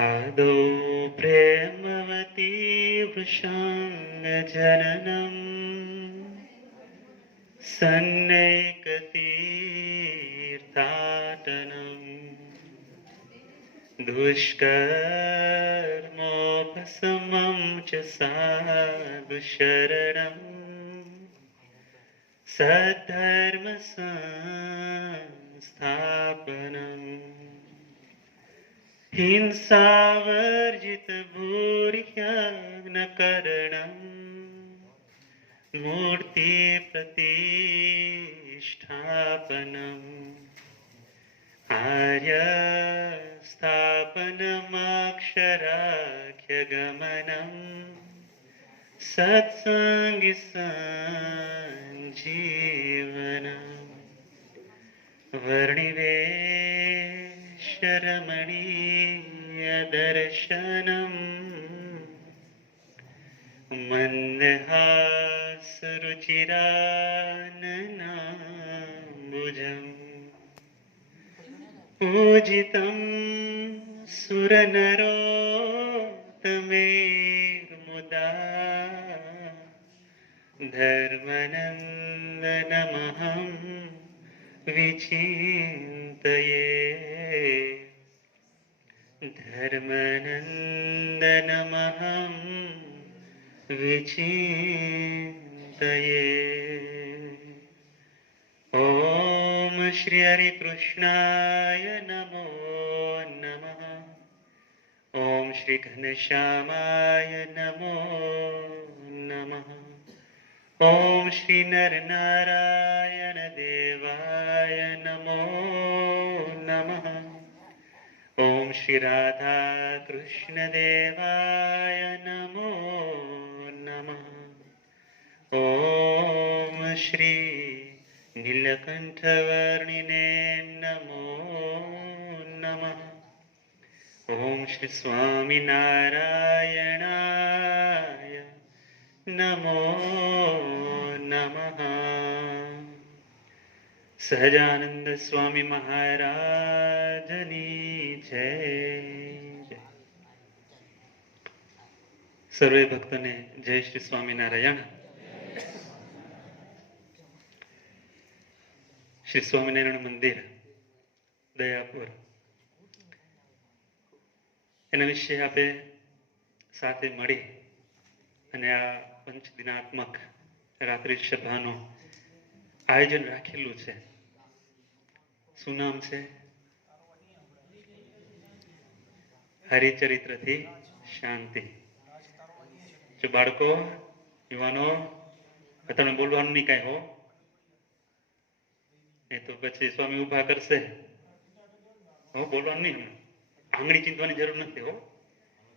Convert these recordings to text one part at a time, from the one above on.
आदौ प्रेमवती वृषाङ्गजननम् सन्नैकतीर्थाटनम् दुष्कर्मोपशमं च साधुशरणम् सद्धर्मसंस्थापनम् हिंसावर्जितभूरिज्ञानकरणम् मूर्तिप्रतिष्ठापनम् आर्यस्थापनमक्षराख्यगमनम् सत्सङ्गसञ्जीवनम् वर्णिवेशरमणीयदर्शनम् मन्दहासरुचिराननाम्बुजम् पूजितं सुरनरोत्तमैर्मुदा धर्मनन्दनमहं विचिन्तये धर्मनन्दनमहं विचिन्तये। ॐ श्री हरिकृष्णाय नमो नमः। ॐ श्री घनश्यामाय नमो नमः। ॐ श्री नरनारायण देवाय नमो नमः। ॐ श्री राधा कृष्ण देवाय नमो नमः। ॐ श्री नीलकण्ठवर्णिने नमो नमः। ॐ श्री स्वामिनारायणाय नमो नमः। सहजानंद स्वामी महाराजनी जय। सर्वे भक्तों जय श्री स्वामीनारायण। श्री स्वामीनारायण मंदिर दयापुर एना विषे आपे साथे मळी अने आ पंचदिनात्मक रात्रि सभानो आयोजन राखेलू छे। શું નામ છે? હરિચરિત્ર થી શાંતિ। જો બાળકો યુવાનો તમને બોલવાનું નહીં કાંઈ હો, એ તો પછી સ્વામી ઉભા કરશે હો, બોલવાનું નહીં। આંગળી ચીંધવાની જરૂર નથી હો,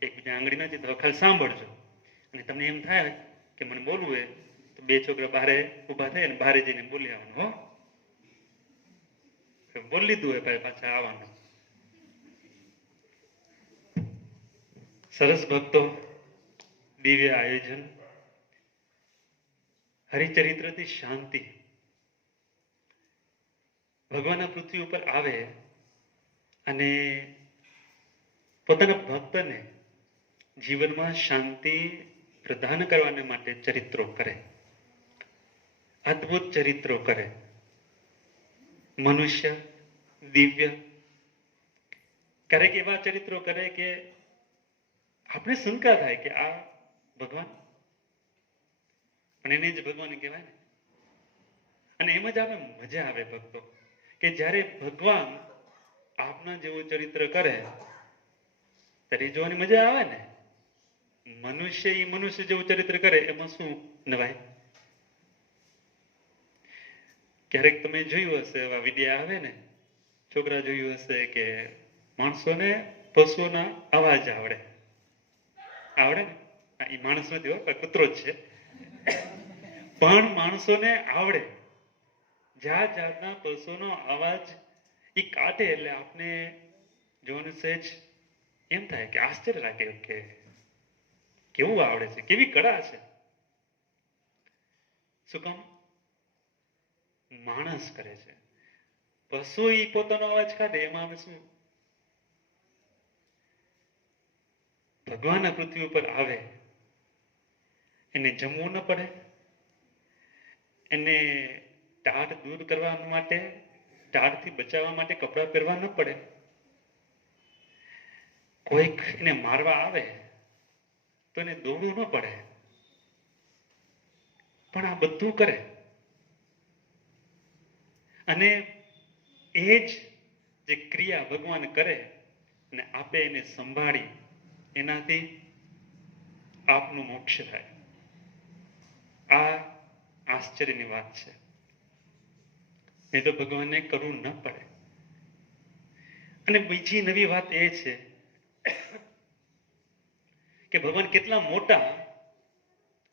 એકબીજા આંગળી નથી તો ખાલી સાંભળજો। અને તમને એમ થાય કે મને બોલવું હોય તો બે છોકરા બહારે ઉભા થાય ને બહારે જઈને બોલી આવવાનું હો। બોલી લીધું હોય ભાઈ પાછા આવવાનું। સરસ ભક્તો, દિવ્ય આયોજન, હરિચરિત્રથી શાંતિ। ભગવાનના પૃથ્વી ઉપર આવે અને પોતાના ભક્તને જીવનમાં શાંતિ પ્રદાન કરવાને માટે ચરિત્રો કરે, અદ્ભુત ચરિત્રો કરે। મનુષ્ય દિવ્ય, ક્યારેક એવા ચરિત્રો કરે કે આપણે શંકા થાય કે આ ભગવાન, પણ એને જ ભગવાન કહેવાય ને। અને એમ જ આપણે મજા આવે ભક્તો કે જ્યારે ભગવાન આપના જેવું ચરિત્ર કરે ત્યારે જોવાની મજા આવે ને। મનુષ્ય એ મનુષ્ય જેવું ચરિત્ર કરે એમાં શું નવાય? ક્યારેક તમે જોયું હશે એવા વિડિયા આવે ને, છોકરા જોયું હશે કે માણસોને પશુઓના અવાજ આવડે ને? એ માણસ નથી હો, કૂતરો જ છે, પણ માણસોને આવડે। જાત જાતના પશુઓનો અવાજ એ કાઢે એટલે આપને જોવાનું સહેજ એમ થાય કે આશ્ચર્ય લાગે કે કેવું આવડે છે, કેવી કળા છે। શું કામ? માણસ કરે છે। પશુ ઈ પોતાનો અવાજ કાઢે એમાં અમે શું? ભગવાન આ પૃથ્વી ઉપર આવે, એને જમવું ન પડે, એને ટાઢ દૂર કરવા માટે, ટાઢથી બચાવવા માટે કપડાં પહેરવા ન પડે, કોઈક એને મારવા આવે તો એને દોડવું ન પડે, પણ આ બધું કરે. અને એ જ જે ક્રિયા ભગવાન કરે અને આપે એને સંભાળી, એનાથી આપનું મોક્ષ થાય. આ આશ્ચર્યની વાત છે. એ તો ભગવાનને કરવું ન પડે. અને બીજી નવી વાત એ છે કે ભગવાન કેટલા મોટા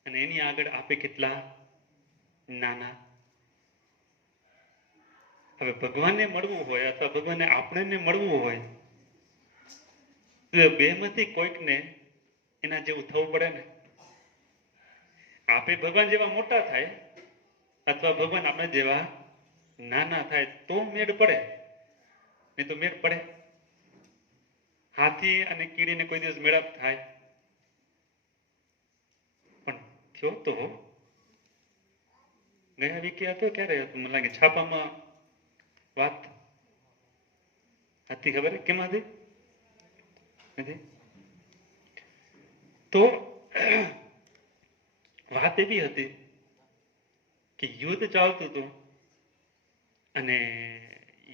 અને એની આગળ આપે કેટલા નાના. હવે ભગવાનને મળવું હોય અથવા ભગવાનને આપણને મળવું હોય તો બેમાંથી કોઈકને એના જેવું થવું પડે ને. આપે ભગવાન જેવા મોટા થાય અથવા ભગવાન આપણે જેવા નાના થાય તો મેળ પડે, નહીં તો મેળ પડે? હાથી અને કીડીને કોઈ દિવસ મેળાપ થાય? પણ થયો તો ગયા વીકે હતો, ક્યારે હતો મને લાગે છાપામાં વાત હતી, ખબર કેમ હતી? નથી. તો વાત એવી હતી કે યુદ્ધ ચાલતું હતું અને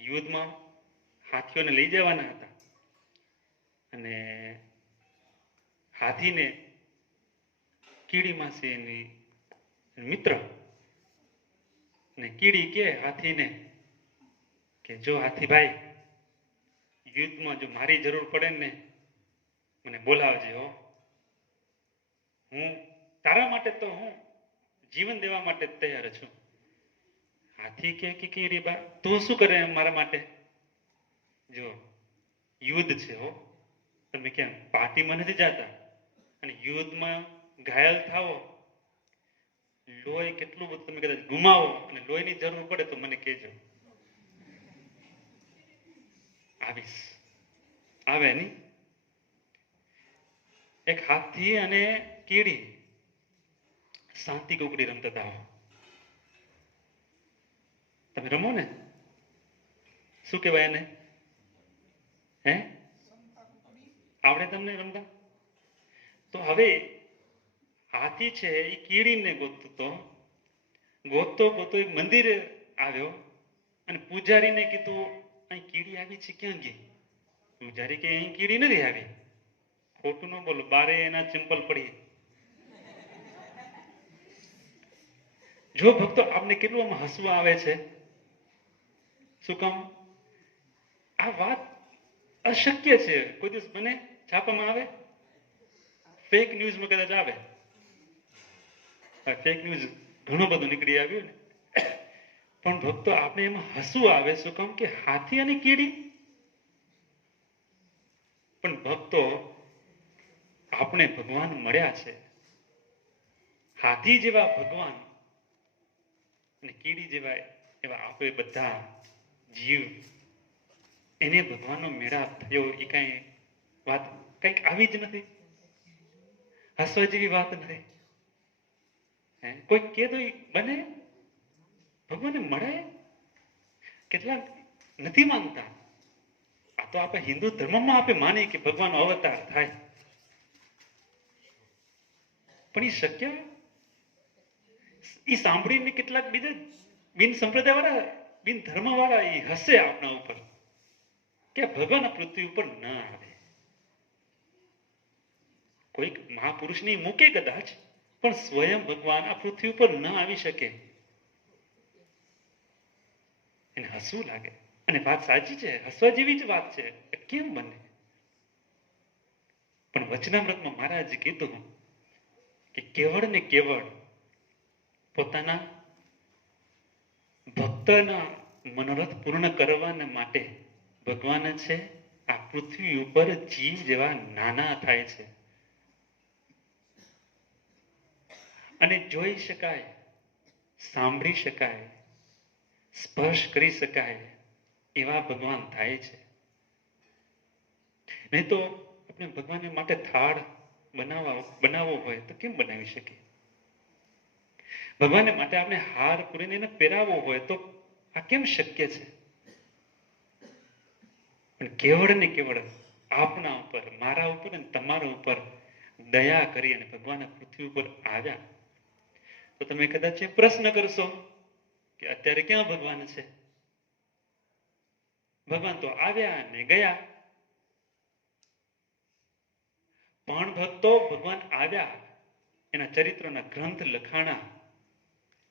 યુદ્ધમાં હાથીઓને લઈ જવાના હતા અને હાથીને કીડી માસી એની મિત્ર ને કીડી કે હાથીને કે જો હાથીભાઈ, યુદ્ધમાં જો મારી જરૂર પડે ને મને બોલાવજે હો. હું તારા માટે તો હું જીવન દેવા માટે તૈયાર છું. હાથી કે કીડી બા તું શું કરે મારા માટે? જો યુદ્ધ છે હો, તમે ક્યાં પાર્ટીમાં નથી જતા અને યુદ્ધમાં ઘાયલ થાવો, લોહી કેટલું બધું તમે કદાચ ગુમાવો અને લોહીની જરૂર પડે તો મને કહેજો, આવીશ. આવે નહીં? એક હાથી અને કીડી શાંતિ કુકડી રમતા હતા. તમે રમો ને, શું કહેવાય એને? હે, આવડે તમને રમતા? તો હવે હાથી છે એ કીડીને ગોતતો એક મંદિર આવ્યો અને પૂજારીને કીધું અહીં કીડી આવી છે, ક્યાં ગઈ? પૂજારી કે અહીં કીડી નથી આવી. ખોટું ન બોલો, બારે એના ચંપલ પડી. જો ભક્તો આપને કેટલું આમાં હસવું આવે છે. શું કામ? આ વાત અશક્ય છે. કોઈ દિવસ બને? છાપામાં આવે, ફેક ન્યૂઝમાં કદાચ આવે. ફેક ન્યૂઝ ઘણું બધું નીકળી આવ્યું ને. પણ ભક્તો આપણે એમાં હસવું આવે. શું કામ? કે હાથી અને કીડી. પણ ભક્તો આપણે ભગવાન મળ્યા છે. હાથી જેવા ભગવાન અને કીડી જેવા એવા આપણે બધા જીવ, એને ભગવાનનો મેળાપ થયો. એ કઈ વાત કઈક આવી જ નથી, હસવા જેવી વાત નથી. કોઈ કે તો બને? ભગવાનને મળે? કેટલા નથી માનતા. આ તો આપણે હિન્દુ ધર્મમાં આપણે માનીએ કે ભગવાનનો અવતાર થાય, પણ એ શક્ય? એ સાંભળીને કેટલાક બીજા બિન સંપ્રદાય વાળા, બિન ધર્મ વાળા એ હસે આપણા ઉપર કે ભગવાન આ પૃથ્વી ઉપર ન આવે. કોઈક મહાપુરુષની મૂકે કદાચ, પણ સ્વયં ભગવાન આ પૃથ્વી ઉપર ન આવી શકે. એને હસવું લાગે. અને વાત સાચી છે, હસવા જેવી જ વાત છે. કેમ બને? પણ વચનામૃતમાં મહારાજે કીધું કે કેવળ ને કેવળ પોતાના ભક્તના મનોરથ પૂર્ણ કરવાના માટે ભગવાન છે આ પૃથ્વી ઉપર જીવ જેવા નાના થાય છે. અને જોઈ શકાય, સાંભળી શકાય, સ્પર્શ કરી શકાય એવા ભગવાન થાય છે. નહીં તો આપણે ભગવાન માટે થાળ બનાવવો હોય તો કેમ બનાવી શકીએ? ભગવાન માટે આપણે હાર પૂરીને એને પહેરાવવો હોય તો આ કેમ શક્ય છે? પણ કેવળ ને કેવળ આપના ઉપર, મારા ઉપર અને તમારા ઉપર દયા કરી અને ભગવાન પૃથ્વી ઉપર આવ્યા. તો તમે કદાચ એ પ્રશ્ન કરશો કે અત્યારે ક્યાં ભગવાન છે? ભગવાન તો આવ્યા ને ગયા. પણ ભક્તો, ભગવાન આવ્યા, એના ચરિત્રોના ગ્રંથ લખાણા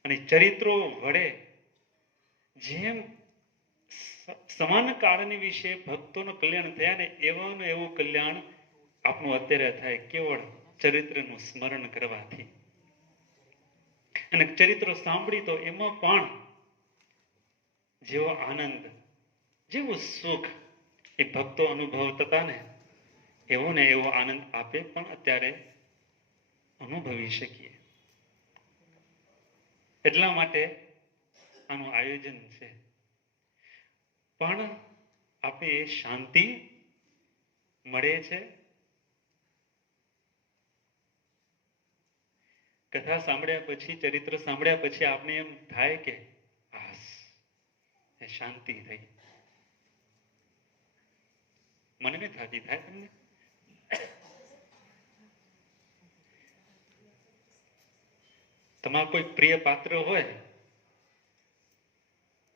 અને ચરિત્રો વડે જેમ સમાન કાળની વિશે ભક્તોનું કલ્યાણ થયા ને એવાનું એવું કલ્યાણ આપણું અત્યારે થાય કેવળ ચરિત્રનું સ્મરણ કરવાથી. અને ચરિત્રો સાંભળી તો એમાં પણ જેવો આનંદ, જેવું સુખ એ ભક્તો અનુભવતા હતા ને એવો આનંદ આપે પણ અત્યારે અનુભવી શકીએ. એટલા માટે આનું આયોજન છે. પણ આપણે એ શાંતિ મળે છે. કથા સાંભળ્યા પછી, ચરિત્ર સાંભળ્યા પછી આપણે એમ થાય કે આસ એ શાંતિ થઈ. મને થતી થાય તમને? તમારા કોઈ પ્રિય પાત્ર હોય,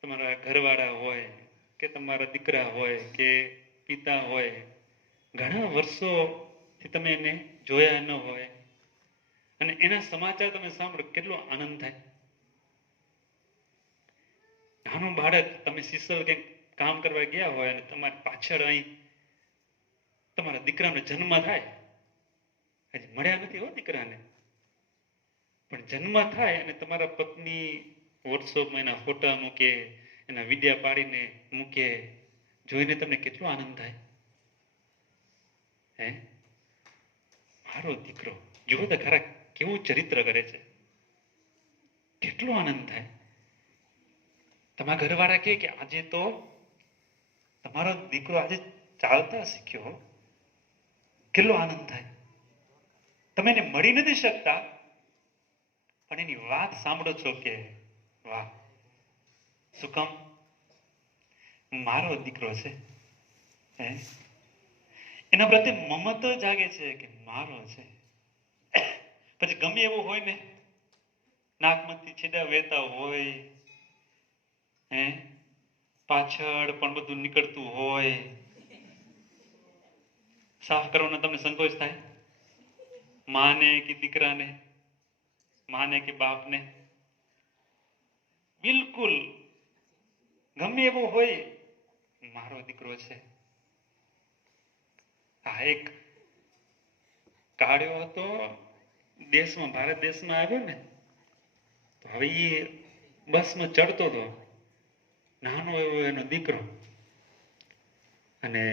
તમારા ઘરવાળા હોય કે તમારા દીકરા હોય કે પિતા હોય, ઘણા વર્ષોથી તમે એને જોયા ન હોય અને એના સમાચાર તમે સાંભળો, કેટલો આનંદ થાય. નાનું બાળક, તમે સિસલ કે કામ કરવા ગયા હોય અને તમારી પાછળ અહીં તમારા દીકરાનો જન્મ થાય, હજી મળ્યા નથી હો દીકરાને, પણ જન્મ થાય અને તમારા પત્ની વોટ્સઅપમાં એના ફોટા મૂકે, એના વિડિયા પાડીને મૂકે, જોઈને તમને કેટલો આનંદ થાય? હે, મારો દીકરો, જુઓ તો ખરા કેવું ચરિત્ર કરે છે, કેટલો આનંદ થાય. તમારા ઘરવાળા કે આજે તો તમારો દીકરો આજે ચાલતા શીખ્યો, કેટલો આનંદ થાય. તમે એને મળી નથી શકતા પણ એની વાત સાંભળો છો કે વાહ, શું કામ? મારો દીકરો છે. હે, એના પ્રત્યે મમત્વ જાગે છે કે મારો છે. પછી ગમે એવું હોય ને, નાકમાંથી છેડા વહેતા હોય, હે, પાછળ પણ બધું નીકળતું હોય, સાફ કરવાનો તમને સંકોચ થાય? માને કે દીકરાને, માને કે બાપને, બિલકુલ ગમે એવો હોય, મારો દીકરો છે. આ એક કાળ્યો હતો દેશમાં, ભારત દેશમાં આવ્યો ને, તો હવે એ બસમાં ચડતો હતો, નાનો એવો એનો દીકરો, અને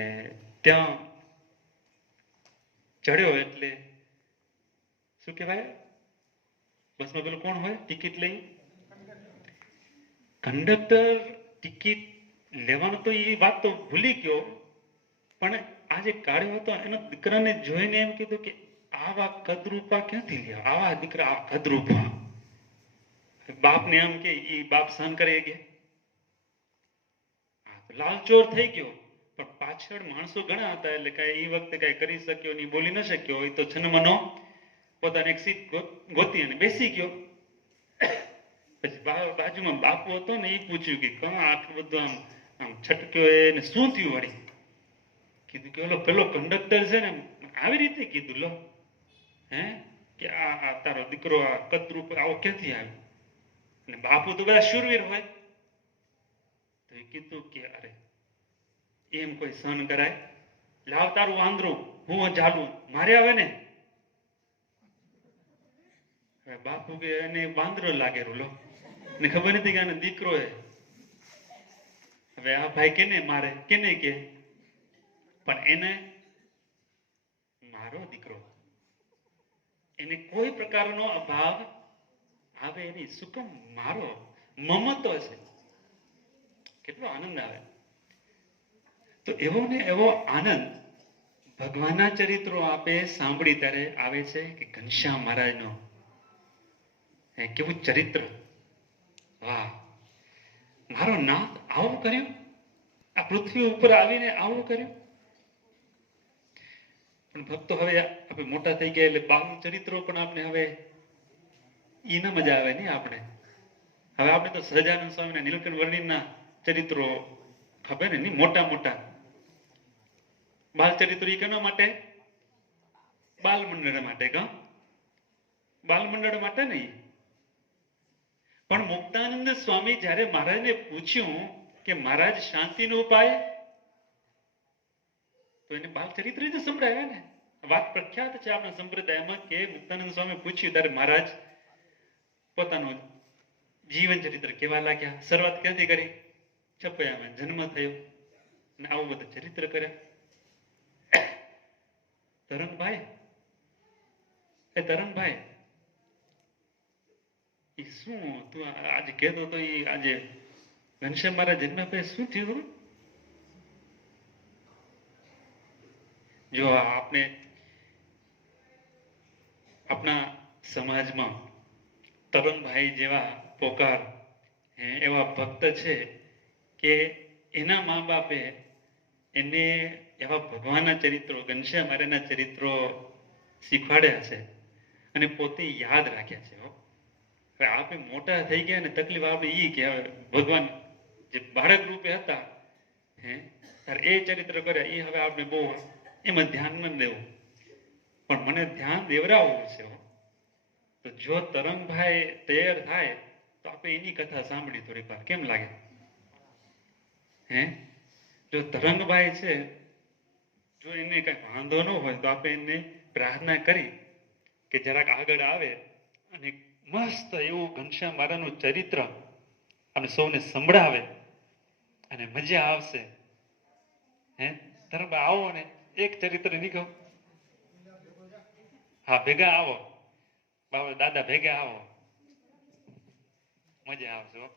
ત્યાં ચડ્યો એટલે શું કહેવાય, બસમાં પેલું કોણ હોય ટિકિટ લઈ? કંડક્ટર ટિકિટ લેવાનું તો એ વાત તો ભૂલી ગયો, પણ આ જે કાળ્યો હતો એના દીકરાને જોઈને એમ કીધું કે આવા કદરૂપા ક્યાંથી લ્યા, આવા દીકરા, આ કદરૂપા. બાપને એમ કે એ બાપ સહન કરી ગયા, લાલચોર થઈ ગયો. પણ પાછળ માણસો ઘણા હતા એટલે કઈ એ વખતે કઈ કરી શક્યો નહીં, બોલી ન શક્યો હોય તો છનમનો પોતાની એક સીટ ગોતી અને બેસી ગયો. પછી બાજુમાં બાપુ હતો ને, એ પૂછ્યું કે કાં આટલું બધું આમ આમ છટક્યો એને શું થયું? વળી કીધું કે ઓલો પેલો કંડક્ટર છે ને આવી રીતે કીધું, લો હે કે આ તારો દીકરો આ કદરૂપ આવો ક્યાંથી આવ્યો? અને બાપુ તો બધા શૂરવીર હોય, તો એ કીધું કે અરે એમ કોઈ સહન કરાય? લાવ તારું વાંદરું, હું ચાલું, મારે આવે ને. હવે બાપુ કે એને વાંદરો લાગેલો, લો ને ખબર નથી કે આનો દીકરો હે. હવે આ ભાઈ કેને મારે, કેને કે? પણ એને મારો દીકરો, એને કોઈ પ્રકારનો અભાવ આવે નહીં. શું કામ? મારો મમત્વ છે. કેટલો આનંદ આવે. તો એવો ને એવો આનંદ ભગવાનના ચરિત્રો આપે સાંભળી ત્યારે આવે છે કે ઘનશ્યામ મહારાજનો કેવું ચરિત્ર, વાહ, મારો નાથ આવું કર્યું, આ પૃથ્વી ઉપર આવીને આવું કર્યું. પણ ભક્તો હવે આપણે મોટા થઈ ગયા એટલે બાલ ચરિત્રો પણ આપણે હવે ઈ ના મજા આવે નહીં આપણે. હવે આપણે તો સહજાનંદ સ્વામીના નીલકંઠ વર્ણિના ચરિત્રો ખબર ને નહીં, મોટા મોટા બાલ ચરિત્રો એ કેના માટે? બાલ મંડળ માટે. કા બાલ મંડળ માટે નહીં. પણ મુક્તાનંદ સ્વામી જ્યારે મહારાજને પૂછ્યું કે મહારાજ શાંતિનો ઉપાય, તો એને બાલ ચરિત્ર જ સંભળાવ્યા ને. વાત પ્રખ્યાત છે આપણા સંપ્રદાયમાં કે મુક્તાનંદ સ્વામી પૂછ્યું ત્યારે મહારાજ પોતાનું જીવન ચરિત્ર કેવા લાગ્યા, શરૂઆત ક્યાંથી કરી, છપૈયામાં જન્મ થયો અને આવું બધું ચરિત્ર કર્યા. તરંગભાઈ, એ તરંગભાઈ, એ શું તું આજે કહેતો તો, એ આજે ઘનશ્યામ મારા જન્મ પછી શું થયું? જો આપણે આપણા સમાજમાં તરંગભાઈ જેવા પોકાર એવા ભક્ત છે કે એના મા બાપે એને એવા ભગવાનના ચરિત્રો, ઘનશ્યામ મહારાજના ચરિત્રો શીખવાડ્યા છે અને પોતે યાદ રાખ્યા છે. હવે આપણે મોટા થઈ ગયા ને તકલીફ આપણે ઈ કે હવે ભગવાન જે બાળક રૂપે હતા ત્યારે એ ચરિત્ર કર્યા, એ હવે આપણે બહુ એમાં ધ્યાન ન દેવું. પણ મને ધ્યાન દેવરાવવું છે. તો જો તરંગભાઈ તૈયાર થાય તો આપણે એની કથા સાંભળી થોડીક વાર, કેમ લાગે? જો તરંગભાઈ છે, જો એને કઈ વાંધો ન હોય તો આપણે એને પ્રાર્થના કરી કે જરાક આગળ આવે અને મસ્ત એવું ઘનશ્યામ મહારાજનું ચરિત્ર આપણે સૌને સંભળાવે અને મજા આવશે. તરંગભાઈ આવો ને એક ચરિત્ર નીકળો. હા, ભેગા આવો બાબા, દાદા ભેગા આવો, મજા આવશે.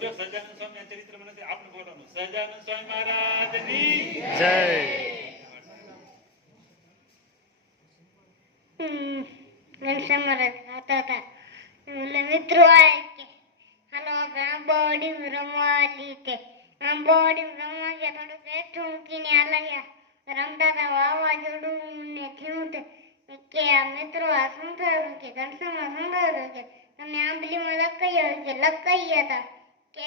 જો સહજાનંદ સ્વામી ચરિત્રમાં નથી આપણે બોલવાનું. સહજાનંદ સ્વામી મહારાજની જય. ઘનશ્યામ મહારાજ હતા હતા એટલે મિત્રો આય કે હાલો આપણે આંબાવાડી રમવા લીધે, આંબાવાડી રમવા ગયા, થોડુંક બેઠું મૂકીને હાલા ગયા, રમતા હતા, વાવાઝોડું ને થયું કે આ મિત્રો આ શું થયું કે ઘનશ્યામમાં શું થયું કે તમે આંબલીમાં લકાઈ હોય કે લકાઈ હતા કે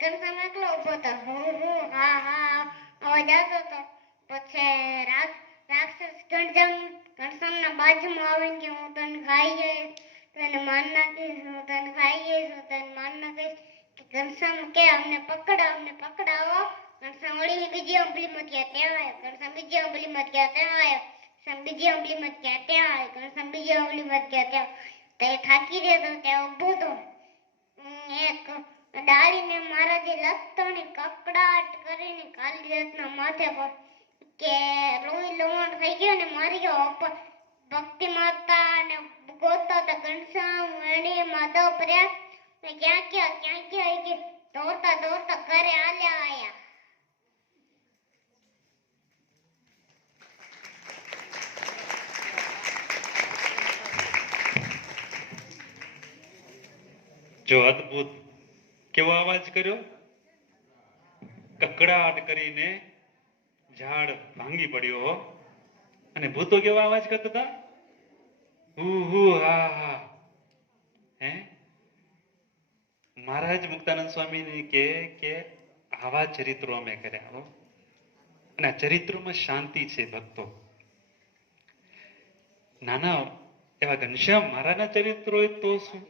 ઘનશ્યામ એકલો ઉભો હતો, હું હા હા અવાજ આવતો હતો. પછી રાક્ષસ ઘનશ્યામના બાજુમાં આવીને કે હું તને ખાઈ જઈશ, તને માર નાખીશ, હું તને ખાઈ જઈશ, હું તને માર નાખીશ. ઘનશ્યામ કે અમને પકડાવો. ઘનશ્યામ વળી બીજી આંબલીમાં ગયા ત્યાં આવ્યો, ઘનશ્યામ બીજી આંબલીમાં ગયા ત્યાં આવ્યો, બીજી આંબલીમાં ગયા ત્યાં આવ્યો, ઘનશ્યામ બીજી આંબલીમાં ગયા ત્યાં. તે થાકી રહ્યો ત્યાં ઉભો હતો. એક ડાળીને મહારાજે લતોની કકડાટ કરીને કાલી રથના માથે પર કે લોહી લવણ થઈ ગયો ને મારી ગયો. ભક્તિ માતા ને ગોતતા હતા ઘનશ્યામ વેણી માધવ પ્રયાસ ક્યાં કે દોડતા ઘરે આલ્યા આયા. જો અદભુત કેવો અવાજ કર્યો, કકડાટ કરીને ઝાડ ભાંગી પડ્યો. અને ભૂતો કેવો અવાજ કરતા હતા, હુ હા હા. મહારાજ મુક્તાનંદ સ્વામી કે આવા ચરિત્રો અમે કર્યા. અને આ ચરિત્રોમાં શાંતિ છે ભક્તો. નાના એવા ઘનશ્યામ મહારાજના ચરિત્રો તો શું,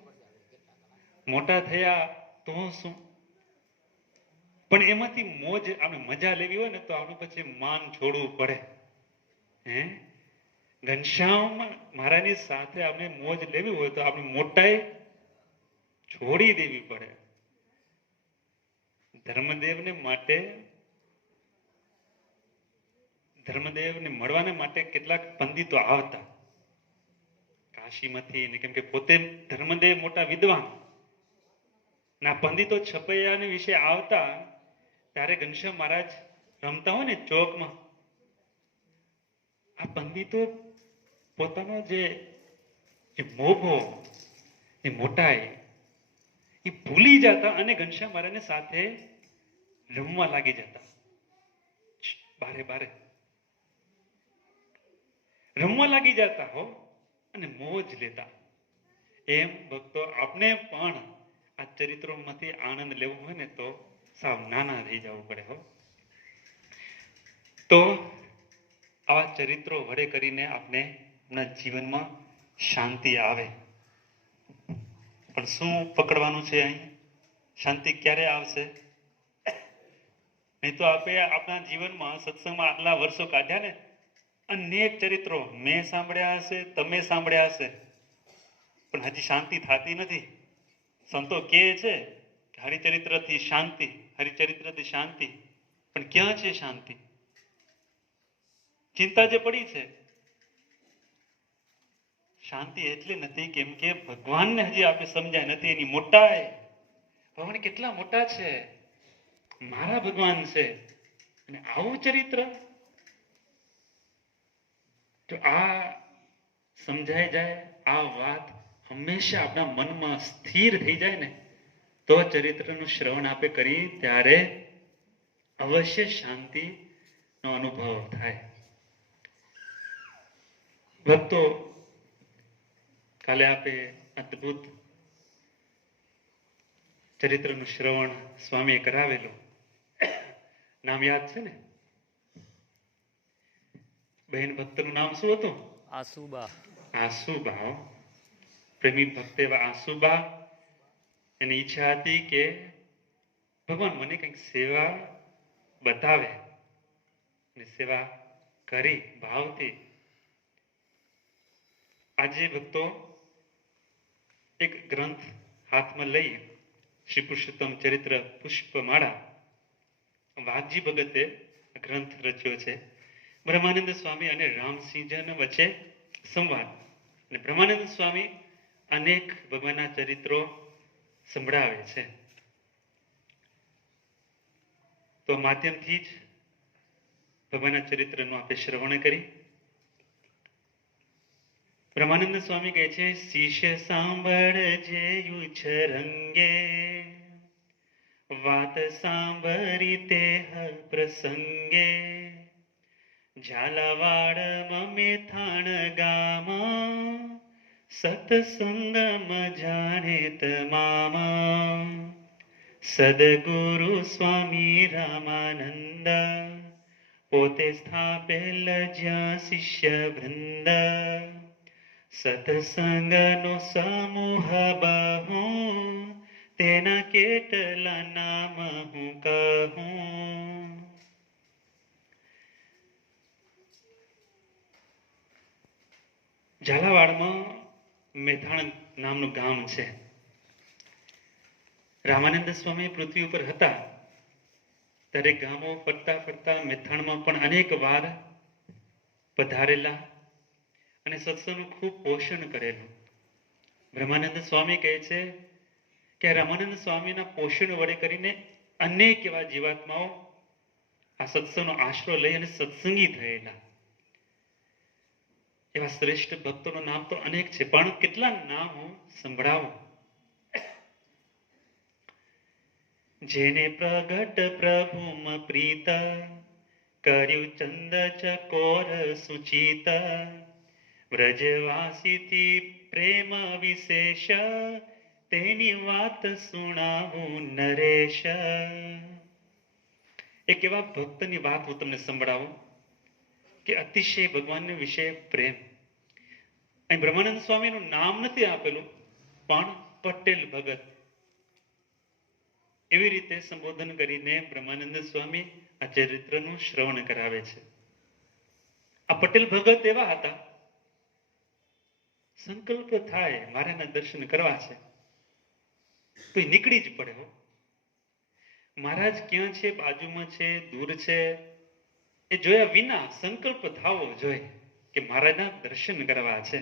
મોટા થયા તો શું, પણ એમાંથી મોજ આપણે મજા લેવી હોય ને તો આપણે પછી માન છોડવું પડે. ઘનશ્યામ મહારાજની સાથે આપણે મોજ લેવી હોય તો આપણે મોટાઈ છોડી દેવી પડે. ધર્મદેવને મળવાને માટે કેટલાક પંડિતો આવતા કાશીમાંથી ને, કેમ કે પોતે ધર્મદેવ મોટા વિદ્વાન ના પંડિતો છપૈયાને વિશે આવતા ત્યારે ઘનશ્યામ મહારાજ રમતા હોય ને ચોકમાં, આ પંડિતો પોતાનો જે મોભો એ મોટાઈ એ ભૂલી જતા અને ઘનશ્યામ મહારાજને સાથે રમવા લાગી જતા. બારે બારે રમવા લાગી જતા હો અને મોજ લેતા. એમ ભક્તો આપણે પણ આ ચરિત્રોમાંથી આનંદ લેવો હોય ને તો સાવ નાના થઈ જવું પડે હો. તો આવા ચરિત્રો વડે કરીને આપણે આપણા જીવનમાં શાંતિ આવે. પણ શું પકડવાનું છે અહીં? શાંતિ ક્યારે આવશે? નહીં તો આપણે આપણા જીવનમાં સત્સંગમાં આટલા વર્ષો કાઢ્યા ને, અનેક ચરિત્રો મેં સાંભળ્યા હશે, તમે સાંભળ્યા હશે, પણ હજી શાંતિ થતી નથી. સંતો કહે છે કે હરિચરિત્રથી શાંતિ, હરિચરિત્રથી શાંતિ, પણ ક્યાં છે શાંતિ? ચિંતા જે પડી છે. શાંતિ એટલે નથી કેમ કે ભગવાનને હજી આપણે સમજાય નથી એની મોટાઈ. ભગવાન કેટલા મોટા છે, મારા ભગવાન છે, અને આવું ચરિત્ર જો આ સમજાઈ જાય, આ વાત હંમેશા આપણા મનમાં સ્થિર થઈ જાય ને, તો ચરિત્રનું શ્રવણ આપણે કરીએ ત્યારે અવશ્ય શાંતિનો અનુભવ થાય. ભક્તો, કાલે આપે અદ્ભુત ચરિત્રનું શ્રવણ સ્વામીએ કરાવેલું. નામ યાદ છે ને? બહેન ભક્તનું નામ શું હતું? આસુબા. આસુબા. પ્રેમી ભક્ત એવા આસુબા. એની ઈચ્છા હતી કે ભગવાન મને કંઈક સેવા બતાવે અને સેવા કરી ભાવથી. આજે ભક્તો એક ગ્રંથ હાથમાં લઈ, શ્રી પુરુષોત્તમ ચરિત્ર પુષ્પમાળા, વાઘજી ભગતે ગ્રંથ રચ્યો છે. બ્રહ્માનંદ સ્વામી અને રામસિંહજી વચ્ચે સંવાદ. અને બ્રહ્માનંદ સ્વામી અનેક ભગવાનના ચરિત્રો સંભળાવે છે. તો માધ્યમથી જ ભગવાનના ચરિત્રનું આપણે શ્રવણ કરી. બ્રહ્માનંદ સ્વામી કહે છે, શિષ્ય સાંભળજે યુચ્છરંગે, વાત સાંભળી તે પ્રસંગે, ઝાલાવાડમાં મેથાણ ગામાં, સત્સંગમ જાણે તમામ, સદગુરુ સ્વામી રામાનંદ, પોતે સ્થાપેલ જ્યાં શિષ્ય વૃંદ, સત્સંગનો સમૂહ બહુ, તેના કેટલા નામ હું કહું. ઝાલાવાડમાં મેથાણ નામનું ગામ છે. રામાનંદ સ્વામી પૃથ્વી ઉપર હતા ત્યારે ગામો ફરતા ફરતા મેથાણમાં પણ અનેક વાર પધારેલા અને સત્સંગનું ખૂબ પોષણ કરેલું. બ્રહ્માનંદ સ્વામી કહે છે કે રામાનંદ સ્વામીના પોષણ વડે કરીને અનેક એવા જીવાત્માઓ આ સત્સંગનો આશરો લઈ અને સત્સંગી થયેલા. એવા શ્રેષ્ઠ ભક્તોનું નામ તો અનેક છે, પણ કેટલા નામ હું સંભળાવું. જેને પ્રગટ પ્રભુમાં પ્રીત, કર્યું ચંદ ચકોર સુચિત, વ્રજવાસીથી પ્રેમ વિશેષ, તેની વાત સુણાવું નરેશ. એક એવા ભક્તની વાત હું તમને સંભળાવું કે અતિશય ભગવાન વિશે પ્રેમ. અહીં બ્રહ્માનંદ સ્વામીનું નામ નથી આપેલું, પણ પટેલ ભગત એવી રીતે સંબોધન કરીને બ્રહ્માનંદ સ્વામી આ ચરિત્રનું શ્રવણ કરાવે છે. આ પટેલ ભગત એવા હતા સંકલ્પ થાય મારે એના દર્શન કરવા છે તો એ નીકળી જ પડે હો. મહારાજ ક્યાં છે, બાજુમાં છે, દૂર છે, એ જોયા વિના સંકલ્પ થવો જોઈએ કે મહારાજના દર્શન કરવા છે.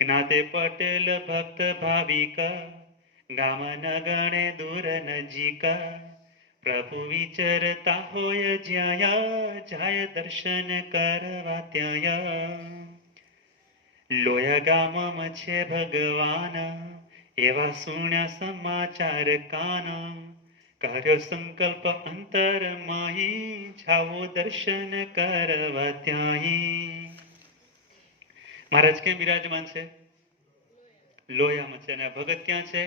જ્ઞાતે પટેલ ભક્ત ભાવિકા ગામન ગણે દૂર નજીકા પ્રભુ વિચરતા હોય જ્યાં જાય દર્શન કરવા ત્યાં. લોયા ગામમાં છે ભગવાન એવા સુણ્યા સમાચાર કાન કર્યો સંકલ્પ અંતર માહી જાવો દર્શન કરવા ત્યાંય. મહારાજ ક્યાં બિરાજમાન છે? લોયામાં છે. અને આ ભગત ક્યાં છે?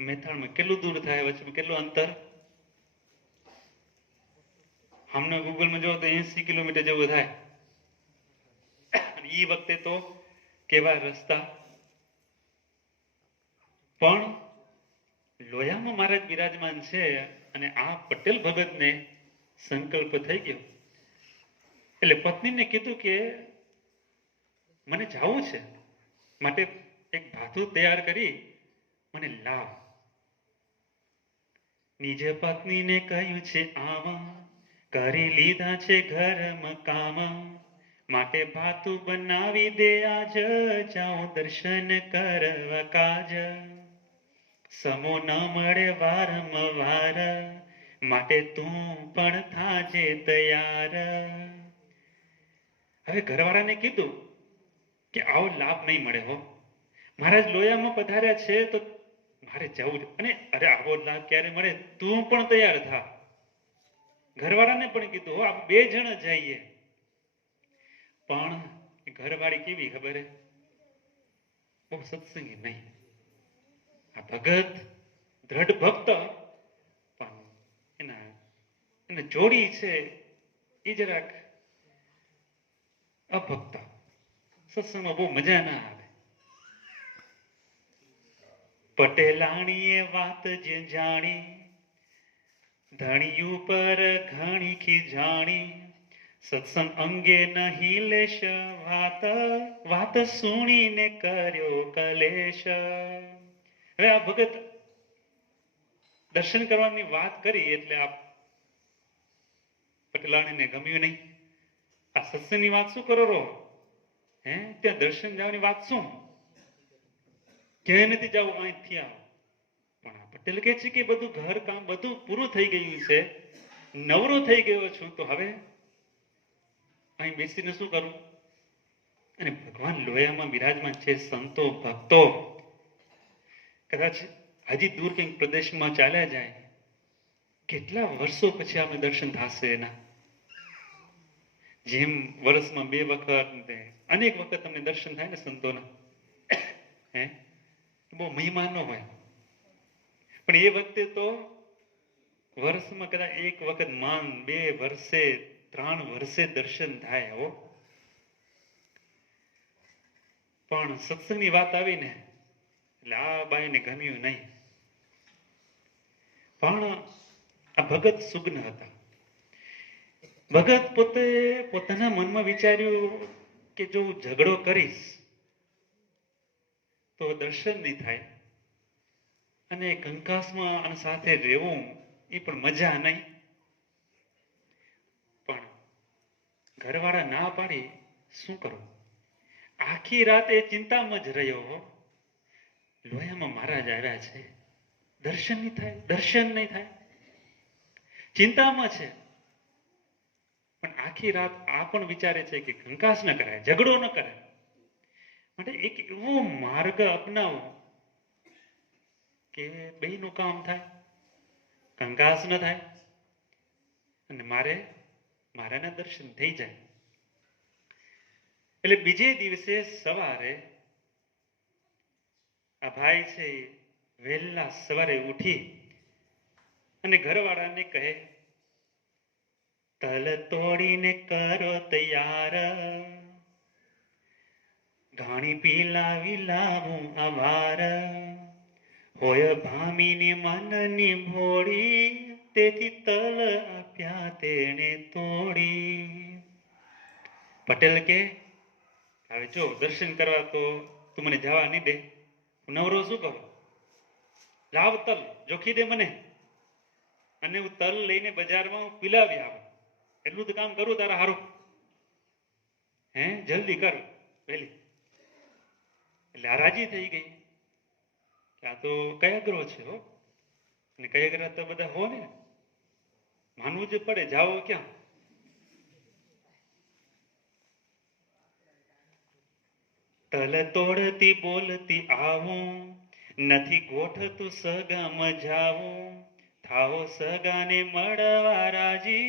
મેથાણમાં. કેટલું દૂર થાય વચ્ચે, કેટલું અંતર? હમણાં ગૂગલમાં જો તો 80 કિલોમીટર જેવું થાય. એ વખતે તો કેવા રસ્તા. પણ લોયામાં મહારાજ બિરાજમાન છે અને આ પટેલ ભગતને સંકલ્પ થઈ ગયો એટલે પત્નીને કીધું કે મને જાવું છે, માટે એક ભાથું તૈયાર કરી મને લાવ. નિજ પત્નીને કહ્યું છે આમાં કરી લીધા છે ઘરમાં કામ માટે ભાતું બનાવી દે આજ જાઓ દર્શન કરવા કાજ. સમો ન મળે વારંવાર માટે તું પણ થાજે તૈયાર. હવે ઘરવાળાને કીધું કે આવો લાભ નહીં મળે હો, મહારાજ લોયામાં પધાર્યા છે તો મારે જવું છે. અને અરે આવો લાભ ક્યારે મળે, તું પણ તૈયાર થા. ઘરવાળાને પણ કીધું હો, આપણે 2 જણ જઈએ. પણ ઘરવાળી કેવી ખબર હે, બહુ સત્સંગી નહીં. આ ભગત દ્રઢ ભક્ત, પણ એને જોડી છે એ જરાક અભક્ત. સત્સંગમાં બહુ મજા ના આવે. પટેલાણીએ વાત જે જાણી ધણી ઉપર ઘણી ખીજાણી સત્સંગ અંગે નહીં લેશ વાત સુણીને કર્યો કલેશ. હવે આ ભગત દર્શન કરવાની વાત કરી એટલે આ પટેલાણીને ગમ્યું નહીં. આ સત્સંગની વાત શું કરો રહો, હે ત્યાં દર્શન જવાની વાત શું, ક્યાંય નથી જવું, અહીંથી આવો. પણ આ પટેલ કહે છે કે બધું ઘર કામ બધું પૂરું થઈ ગયું છે, નવરો થઈ ગયો છું, તો હવે અહીં બેસીને શું કરું? અને ભગવાન લોયામાં બિરાજમાન છે, સંતો ભક્તો કદાચ હજી દૂર કંઈક પ્રદેશમાં ચાલ્યા જાય, કેટલા વર્ષો પછી આપણે દર્શન થશે એના. જેમ વર્ષમાં 2 વખત અનેક વખત તમને દર્શન થાય ને સંતોના, હે બહુ મહિમા ન હોય. પણ એ વખતે તો વર્ષમાં કદાચ 1 વખત માન 2 વર્ષે 3 વર્ષે દર્શન થાય હો. પણ સત્સંગની વાત આવીને એટલે આ બાઈને ગમ્યું નહીં. પણ આ ભગત સુગ્ન હતા. ભગત પોતે પોતાના મનમાં વિચાર્યું કે જો ઝઘડો કરીશ તો દર્શન નહીં થાય, અને કંકાસમાં સાથે રહેવું એ પણ મજા નહીં. પણ ઘરવાળા ના પાડી શું કરું? આખી રાત એ ચિંતામાં જ રહ્યો. લોયામાં મહારાજ આવ્યા છે, દર્શન નહીં થાય, દર્શન નહીં થાય, ચિંતામાં છે. પણ આખી રાત આ પણ વિચારે છે કે કંકાસ ન કરાય, ઝઘડો ન કરાય, માટે એક એવો માર્ગ અપનાવો કે બેયનું કામ થાય, કંકાસ ન થાય અને મારાના દર્શન થઈ જાય. એટલે બીજે દિવસે સવારે આ ભાઈ છે વહેલા સવારે ઉઠી અને ઘરવાળાને કહે, તલ તોડીને કરો તૈયાર, ઘાણી પીલાવી લાવું અવાર, હોય ભામીની મનની ભોળી, તેથી તલ આપ્યા તેણે તોડી. પટેલ કે હવે જો દર્શન કરવા તો તું મને જવા નહીં દે, નવરો શું કરો, લાવ તલ જોખી દે મને, અને હું તલ લઈને બજારમાં પીલાવી આવું, એટલું તો કામ કરું તારા હારું. હે જલ્દી કર પેલી. એટલે આ રાજી થઈ ગઈ કે આ તો કયાગ્રહ છે હો, અને કયાગ્રહ તો બધા હો ને, માનવું જ પડે, જાઓ ક્યાં. તલ તોડતી બોલતી આવું, નથી ગોઠતું સગામ જાવું, થાઓ સગાને મળવા રાજી,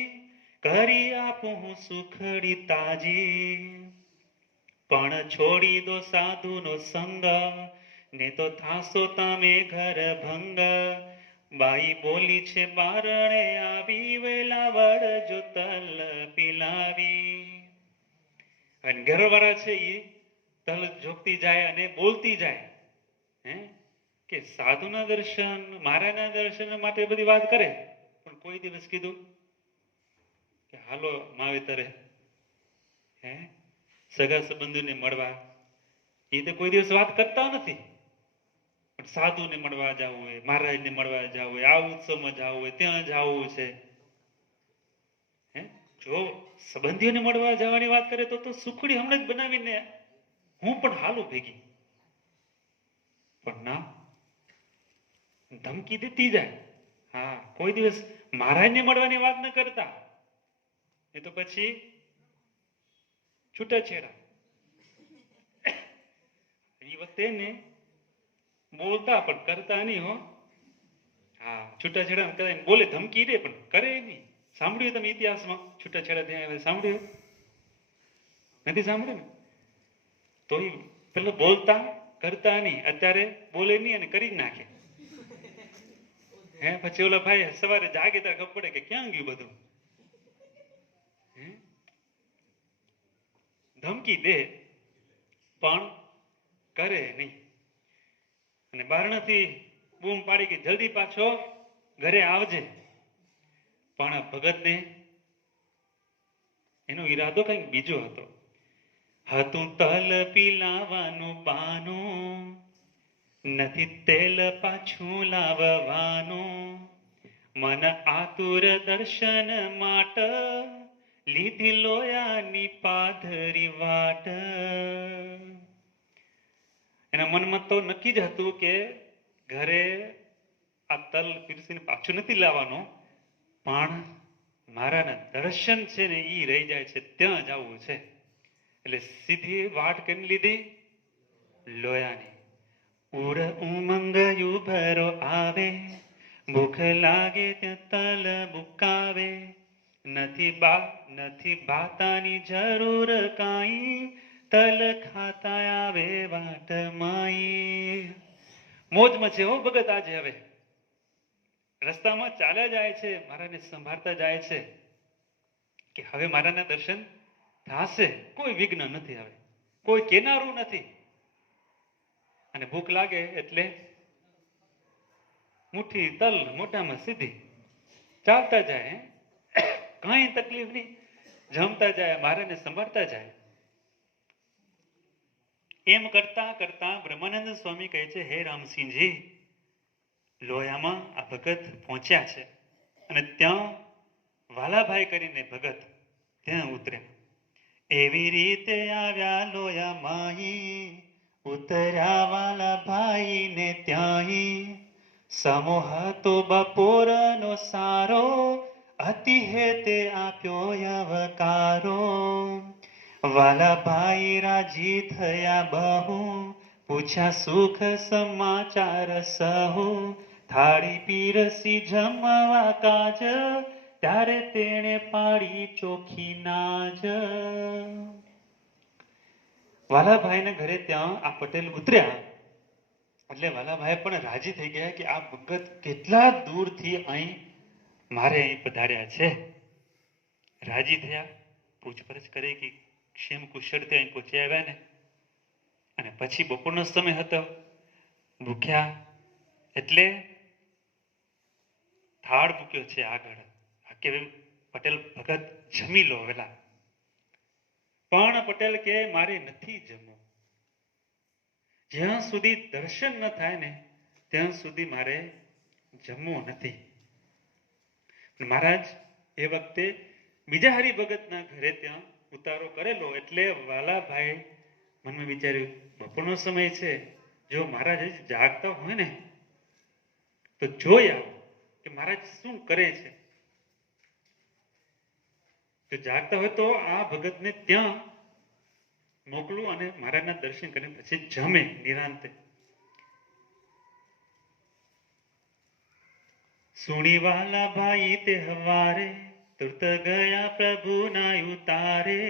કરી આપું હું સુખડી તાજી. પણ છોડી દો સાધુનો સંગ, ને તો થાશો તમે ઘર ભંગ. બાઈ બોલી છે બારણે આવી, વેલા વળજો તલ પિલાવી. અને ઘરવાળા છે એ તલ જોગતી જાય અને બોલતી જાય, હે કે સાધુના દર્શન, મારાના દર્શન માટે બધી વાત કરે, પણ કોઈ દિવસ કીધું કે હાલો માવેતરે હે સગા સંબંધીને મળવા, એ તો કોઈ દિવસ વાત કરતા નથી. પણ સાધુને મળવા જવું હોય, મહારાજને મળવા જવું હોય, આ ઉત્સવમાં જવું હોય, ત્યાં જવું છે. હે જો સંબંધીઓને મળવા જવાની વાત કરે તો સુખડી હમણાં જ બનાવીને હું પણ હાલું ભેગી. પણ ના, ધમકી દેતી જાય. હા, કોઈ દિવસ મહારાજને મળવાની વાત ન કરતા, એ તો પછી છૂટાછેડા. એ વખતે ને બોલતા પણ કરતા નહીં હો. હા, છૂટાછેડા કદાચ બોલે, ધમકી દે પણ કરે નહીં. સાંભળ્યું તમે ઇતિહાસમાં છૂટાછેડા ત્યાં સાંભળ્યું નથી? સાંભળ્યું ને? તો એ પેલા બોલતા કરતા નહીં, અત્યારે બોલે નહીં અને કરી જ નાખે. હે પછી ઓલા ભાઈ સવારે જાગે ત્યારે ખબર પડે કે ક્યાં ગયું બધું. હે ધમકી દે પણ કરે નહીં. અને બારણાથી બૂમ પાડી કે જલ્દી પાછો ઘરે આવજે. પણ ભગતને એનો ઈરાદો કંઈક બીજો હતો. હતું તલ પીલાવાનું બાનું, નથી તેલ પાછું લાવવાનું. મન આતુર દર્શન માટ, લીધી લોયાની પાધરી વાટ. એના મનમાં તો નક્કી જ હતું કે ઘરે આ તલ પીરસીને પાછું નથી લાવવાનું, પણ મારાના દર્શન છે ને ઈ રહી જાય છે, ત્યાં જવું છે. એટલે સીધી વાટ કરી લીધી લોયાની. ઉર ઉમંગ યુભરો આવે, ભૂખ લાગે ત્યાં તલ બુકાવે. નથી બાતાની જરૂર કાંઈ, તલ ખાતા આવે વાટ માઈ. મોજમાં છે હો ભગત આજે. હવે રસ્તામાં ચાલ્યા જાય છે, મારાને સંભાળતા જાય છે કે હવે મારાના દર્શન થશે, કોઈ વિઘ્ન નથી, હવે કોઈ કેનારું નથી. અને ભૂખ લાગે એટલે મુઠ્ઠી તલ મોઢામાં સીધી, ચાલતા જાય, કાંઈ તકલીફ નહીં, જમતા જાય, મારાને સંભાળતા જાય. એમ કરતા કરતા બ્રહ્માનંદ સ્વામી કહે છે, હે રામસિંહજી, લોયામાં આ ભગત પહોંચ્યા છે, અને ત્યાં વાલાભાઈ કરીને ભગત ત્યાં ઉતર્યા. એવી રીતે આવ્યા લોયા માહી, ઉતર્યા વાલા ભાઈ ને ત્યાંય. સમૂહ તો બપોરનો સારો, અતિ હેતે આપ્યો યવકારો. વાલા ભાઈ રાજી થયા બહુ, પૂછ્યા સુખ સમાચાર સહુ. થાળી પીરસી જમવા કાજ, ત્યારે તેણે પાડી ચોખી નાજ. વાલાભાઈને ઘરે ત્યાં આ પટેલ ઉતર્યા એટલે વાલાભાઈ પણ રાજી થઈ ગયા કે આ ભગત કેટલા દૂરથી અહીં મારે અહીં પધાર્યા છે. રાજી થયા, પૂછપરછ કરે કે ક્ષેમ કુશળથી અહીં પહોંચી આવ્યા ને. અને પછી બપોરનો સમય હતો, ભૂખ્યા એટલે થાળ મૂક્યો છે આગળ, કે પટેલ ભગત જમી લો વેલા. પણ પટેલ કે મારે નથી જમવું. જ્યાં સુધી દર્શન ન થાય ને ત્યાં સુધી મારે જમવું નથી. મહારાજ એ વખતે બીજા હરિભગતના ઘરે ત્યાં ઉતારો કરેલો, એટલે વાલાભાઈ મનમાં વિચાર્યું બપોરનો સમય છે, જો મહારાજ હજી જાગતા હોય ને તો જોઈ આવો કે મહારાજ શું કરે છે. જો જાગતા હોય તો આ ભગતને ત્યાં મોકલું અને મહારાજના દર્શન કરીને પછી જમે નિરાંતે. સુણી વાલા ભાઈ તે હવારે તુરત ગયા પ્રભુના ઉતારે,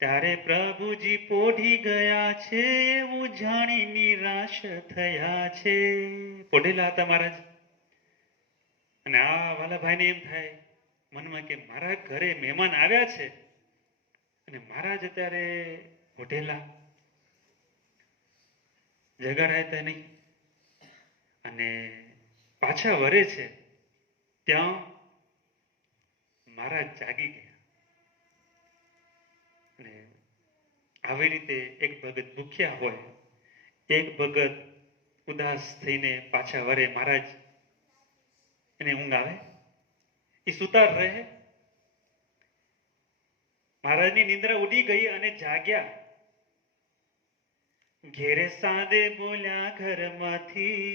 ત્યારે પ્રભુજી પોઢી ગયા છે એવું જાણી નિરાશ થયા છે. પોઢેલા હતા મહારાજ. અને આ વાલાભાઈને એમ થાય મનમાં કે મારા ઘરે મહેમાન આવ્યા છે અને મહારાજ અત્યારે પોઢેલા, જગાડાય તો નહીં, અને પાછા વરે છે. ત્યાં મહારાજ જાગી ગયા. અને આવી રીતે એક ભગત ભૂખ્યા હોય, એક ભગત ઉદાસ થઈને પાછા વરે, મહારાજ એને ઊંઘ આવે, એ સુતાર રહે. મહારાજની નિંદ્રા ઉડી ગઈ અને જાગ્યા. ઘેરે સાદે બોલ્યા ઘરમાંથી,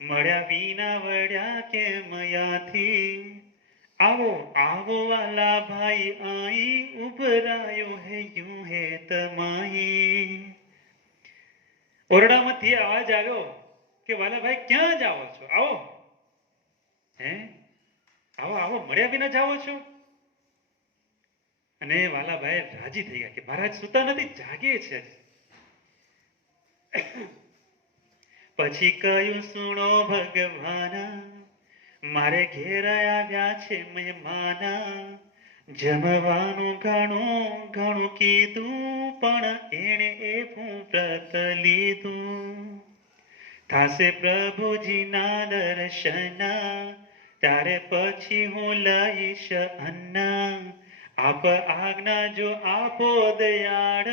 મળ્યા વિના વળ્યા કેમ યાથી. આવો આવો વાલા ભાઈ આઈ, ઉભરાયો હે યું હે તમાઈ. ઓરડામાંથી અવાજ આવ્યો કે વાલા ભાઈ ક્યાં જાઓ છો, આવો. હે આવો આવો, મળ્યા વિના જાઓ છો. અને વાલાભાઈ રાજી થઈ ગયા કે મહારાજ સુતા નથી, જાગે છે. પછી કહ્યું સુણો ભગવાના, મારે ઘેર આવ્યા છે મહેમાના. જમવાનું ઘણું ઘણું કીધું, પણ એણે એવું વ્રત લીધું. થાશે પ્રભુજીના દર્શન, ત્યારે પછી હું લઈશ અન્ન. આપ આજ્ઞા જો આપો દયાળ,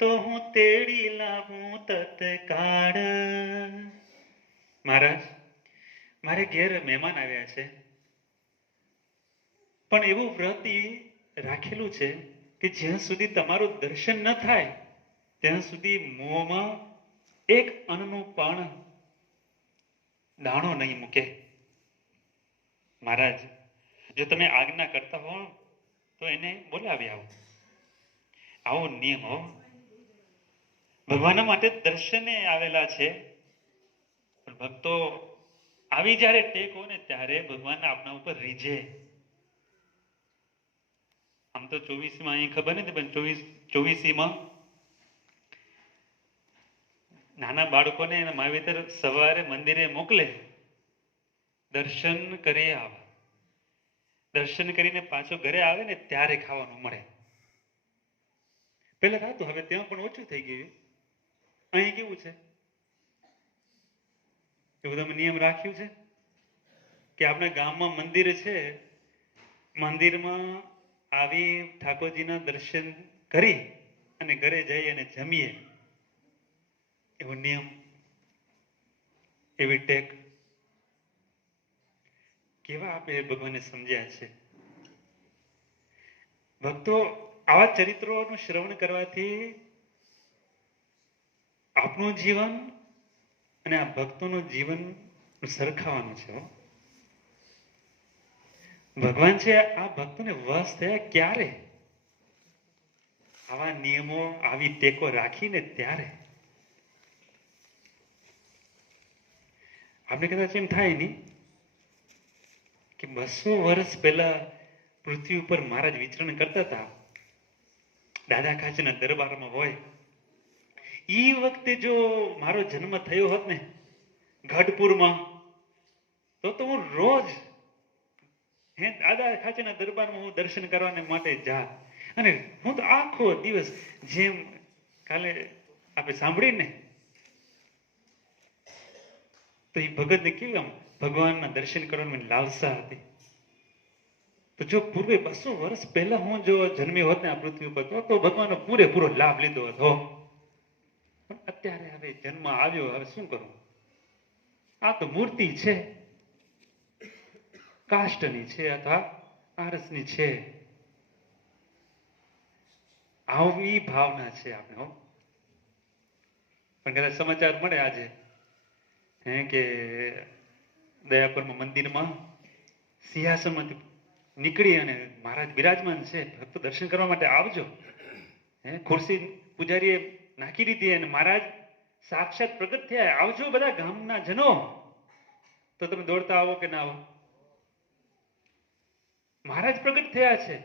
તો હું તેડી લાવું તત્કાળ. મહારાજ મારે ઘેર મહેમાન આવ્યા છે, પણ એવું વ્રત રાખેલું છે કે જ્યાં સુધી તમારું દર્શન ન થાય ત્યાં સુધી મોંમાં એક અન્નનું પણ દાણો નહીં મૂકે. મહારાજ જો તમે આજ્ઞા કરતા હો તો એને બોલાવી આવો. આવો નિયમ હો. ભગવાનના માટે દર્શને આવેલા છે, પણ ભક્તો આવી જ્યારે ટેક હોય ને ત્યારે ભગવાન આપણા ઉપર રીઝે. આમ તો 24માં અહીં ખબર નથી, પણ 24માં નાના બાળકોને માવીતર સવારે મંદિરે મોકલે, દર્શન કરી આવે. દર્શન કરીને પાછો ઘરે આવે ને ત્યારે ખાવાનું મળે. પેલા થતું, હવે ત્યાં પણ ઓછું થઈ ગયું. અહીં કેવું છે, એવું તમે નિયમ રાખ્યું છે કે આપણા ગામમાં મંદિર છે, મંદિરમાં આવી ઠાકોરજીના દર્શન કરી અને ઘરે જઈ અને જમીએ, એવો નિયમ, એવી ટેક. કેવા આપણે ભગવાનને સમજ્યા છે. ભક્તો આવા ચરિત્રોનું શ્રવણ કરવાથી આપણું જીવન અને આ ભક્તોનું જીવન સરખાવાનું છે. ભગવાન છે આ ભક્તોને વશ થયા ક્યારે? આવા નિયમો, આવી ટેકો રાખીને ત્યારે. આપણે કદાચ એમ થાય નહીં કે 200 વર્ષ પહેલા પૃથ્વી ઉપર મહારાજ વિચરણ કરતા હતા, દાદા ખાચરના દરબારમાં હોય. એ વખતે જો મારો જન્મ થયો હોત ને ગઢપુરમાં, તો હું રોજ દાદા ખાચરના દરબારમાં હું દર્શન કરવાને માટે જા. અને હું તો આખો દિવસ, જેમ કાલે આપણે સાંભળીને, તો એ ભગતને કેવી આમ ભગવાનના દર્શન કરવાની લાલસા હતી. તો જો પૂર્વે 200 વર્ષ પહેલા હું જો જન્મ્યો હોત ને આ પૃથ્વી ઉપર તો ભગવાનનો પૂરેપૂરો લાભ લીધો હતો. પણ અત્યારે હવે જન્મ આવ્યો, હવે શું કરું? આ તો મૂર્તિ છે, કાષ્ટની છે અથવા આરસની છે. આવી ભાવના છે આપણે. હો, પણ કદાચ સમાચાર મળે આજે કે દયાપરમાં મંદિરમાં સિંહાસનમાંથી નીકળી અને મહારાજ બિરાજમાન છે, ભક્તો દર્શન કરવા માટે આવજો. ખુરશી પૂજારીએ નાખી દીધી અને મહારાજ સાક્ષાત પ્રગટ થયા, આવજો બધા ગામના જનો. તો તમે દોડતા આવો કે ના આવો? મહારાજ પ્રગટ થયા છે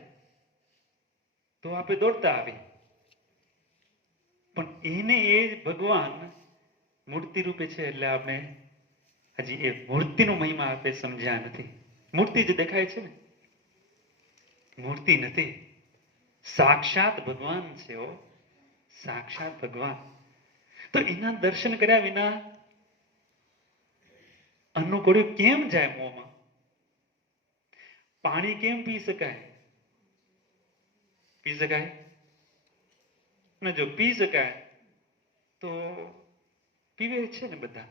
તો આપણે દોડતા આવી. પણ એને એ ભગવાન મૂર્તિ રૂપે છે એટલે આપણે હજી એ મૂર્તિનો મહિમા આપણે સમજ્યા નથી. મૂર્તિ જે દેખાય છે ને, મૂર્તિ નથી, સાક્ષાત ભગવાન છે. સાક્ષાત ભગવાન. તો એના દર્શન કર્યા વિના અન્નકોળિયું કેમ જાય મોંમાં? પાણી કેમ પી શકાય? પી શકાય ને? જો પી શકાય તો પીવે છે ને બધા,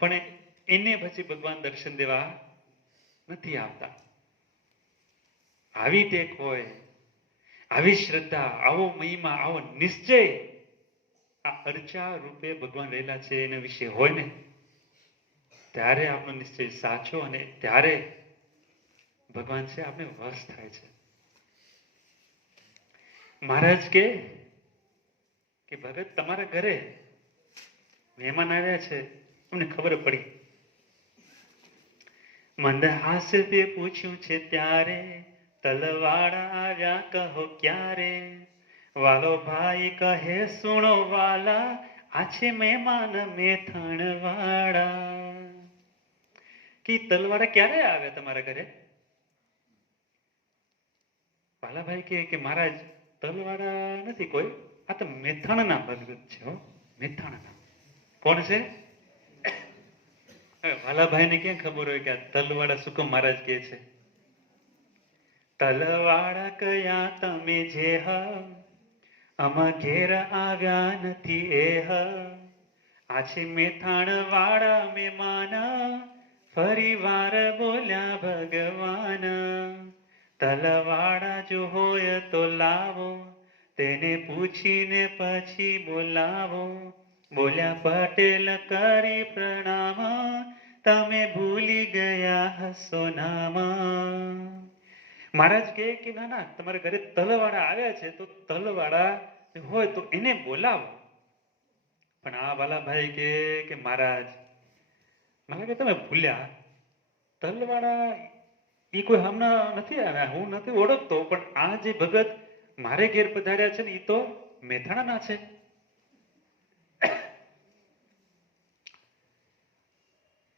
પણ એને પછી ભગવાન દર્શન દેવા નથી આવતા. આવી ટેક હોય, આવી શ્રદ્ધા, આવો મહિમા, આવો નિશ્ચય આ અર્ચા રૂપે ભગવાન રહેલા છે એના વિશે હોય ને, ત્યારે આપણો નિશ્ચય સાચો અને ત્યારે ભગવાન છે આપણે વશ થાય છે. મહારાજ કે ભગત તમારા ઘરે મહેમાન આવ્યા છે, અમને ખબર પડી. મંદહાસ્યથી પૂછ્યું છે ત્યારે, તલવાડા આવ્યા કહો ક્યારે? વાલો ભાઈ કહે સુણો વાલા, આ છે મહેમાન મેથણ વાળા. કે તલવાડા ક્યારે આવ્યા તમારા ઘરે? વાલાભાઈ કે મહારાજ તલવાડા નથી કોઈ, આ તો મેથાણના ભગત છે. મેથાણના. કોણ છે? વાલાભાઈને ક્યાં ખબર હોય કે આ તલવાડા શું કામ મહારાજ કહે છે? તલવાડા કયા તમે જે આમાં ઘેર આવ્યા નથી એ આ છે મેથાણ વાળા મહેમાન, ફરી વાર બોલ્યા ભગવાન. તલવાડા જો હોય તો લાવો, તેને પૂછીને પછી બોલાવો. બોલ્યા પટેલ કરી પ્રણામ, તમે ભૂલી ગયા હસો નામ. મહારાજ કે ના ના, તમારા ઘરે તલવાડા આવ્યા છે તો તલવાડા હોય તો એને બોલાવો. પણ આ વાલાભાઈ કે મહારાજ મને કે તમે ભૂલ્યા, તલવાડા એ કોઈ હમણાં નથી આવ્યા, હું નથી ઓળખતો, પણ આ જે ભગત મારે ઘેર પધાર્યા છે ને એ તો મેથાણાના છે.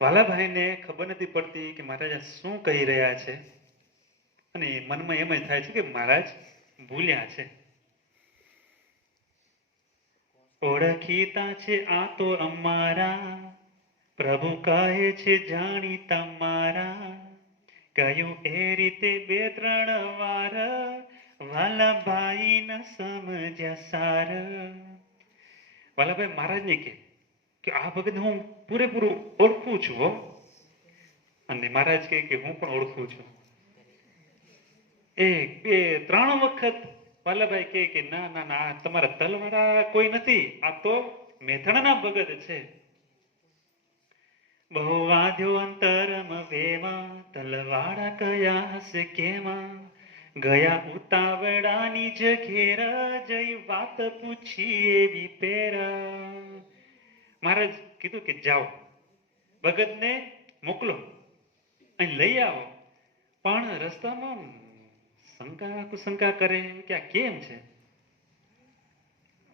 વાલાભાઈને ખબર નથી પડતી કે મહારાજ શું કહી રહ્યા છે, અને મનમાં એમ જ થાય છે કે મહારાજ ભૂલ્યા છે. ઓળખીતા છે આ તો અમારા, પ્રભુ કહે છે જાણીતા મારા. કહ્યું એ રીતે 2-3 વાર, વાલાભાઈ ન સમજ્યા સાર. વાલાભાઈ મહારાજને કે આ ભગત હું પૂરેપૂરું ઓળખું છું હો. અને મહારાજ કે હું પણ ઓળખું છું. 1, 2, 3 વખત વાલાભાઈ કે ના ના ના, તમારા તલવાડા કોઈ નથી, આ તો મેથાણના ભગત છે. બહુ વાંધ્યો અંતરમ વેમાં, તલવાડા કયા હશે કેમાં? ગયા ઉતાવળાની જ ઘેર, જઈ વાત પૂછી એવી પેરા. મહારાજ કીધું કે જાઓ, ભગતને મોકલો, અહીં લઈ આવો. પણ રસ્તામાં શંકા કુશંકા કરે કે આ કેમ છે?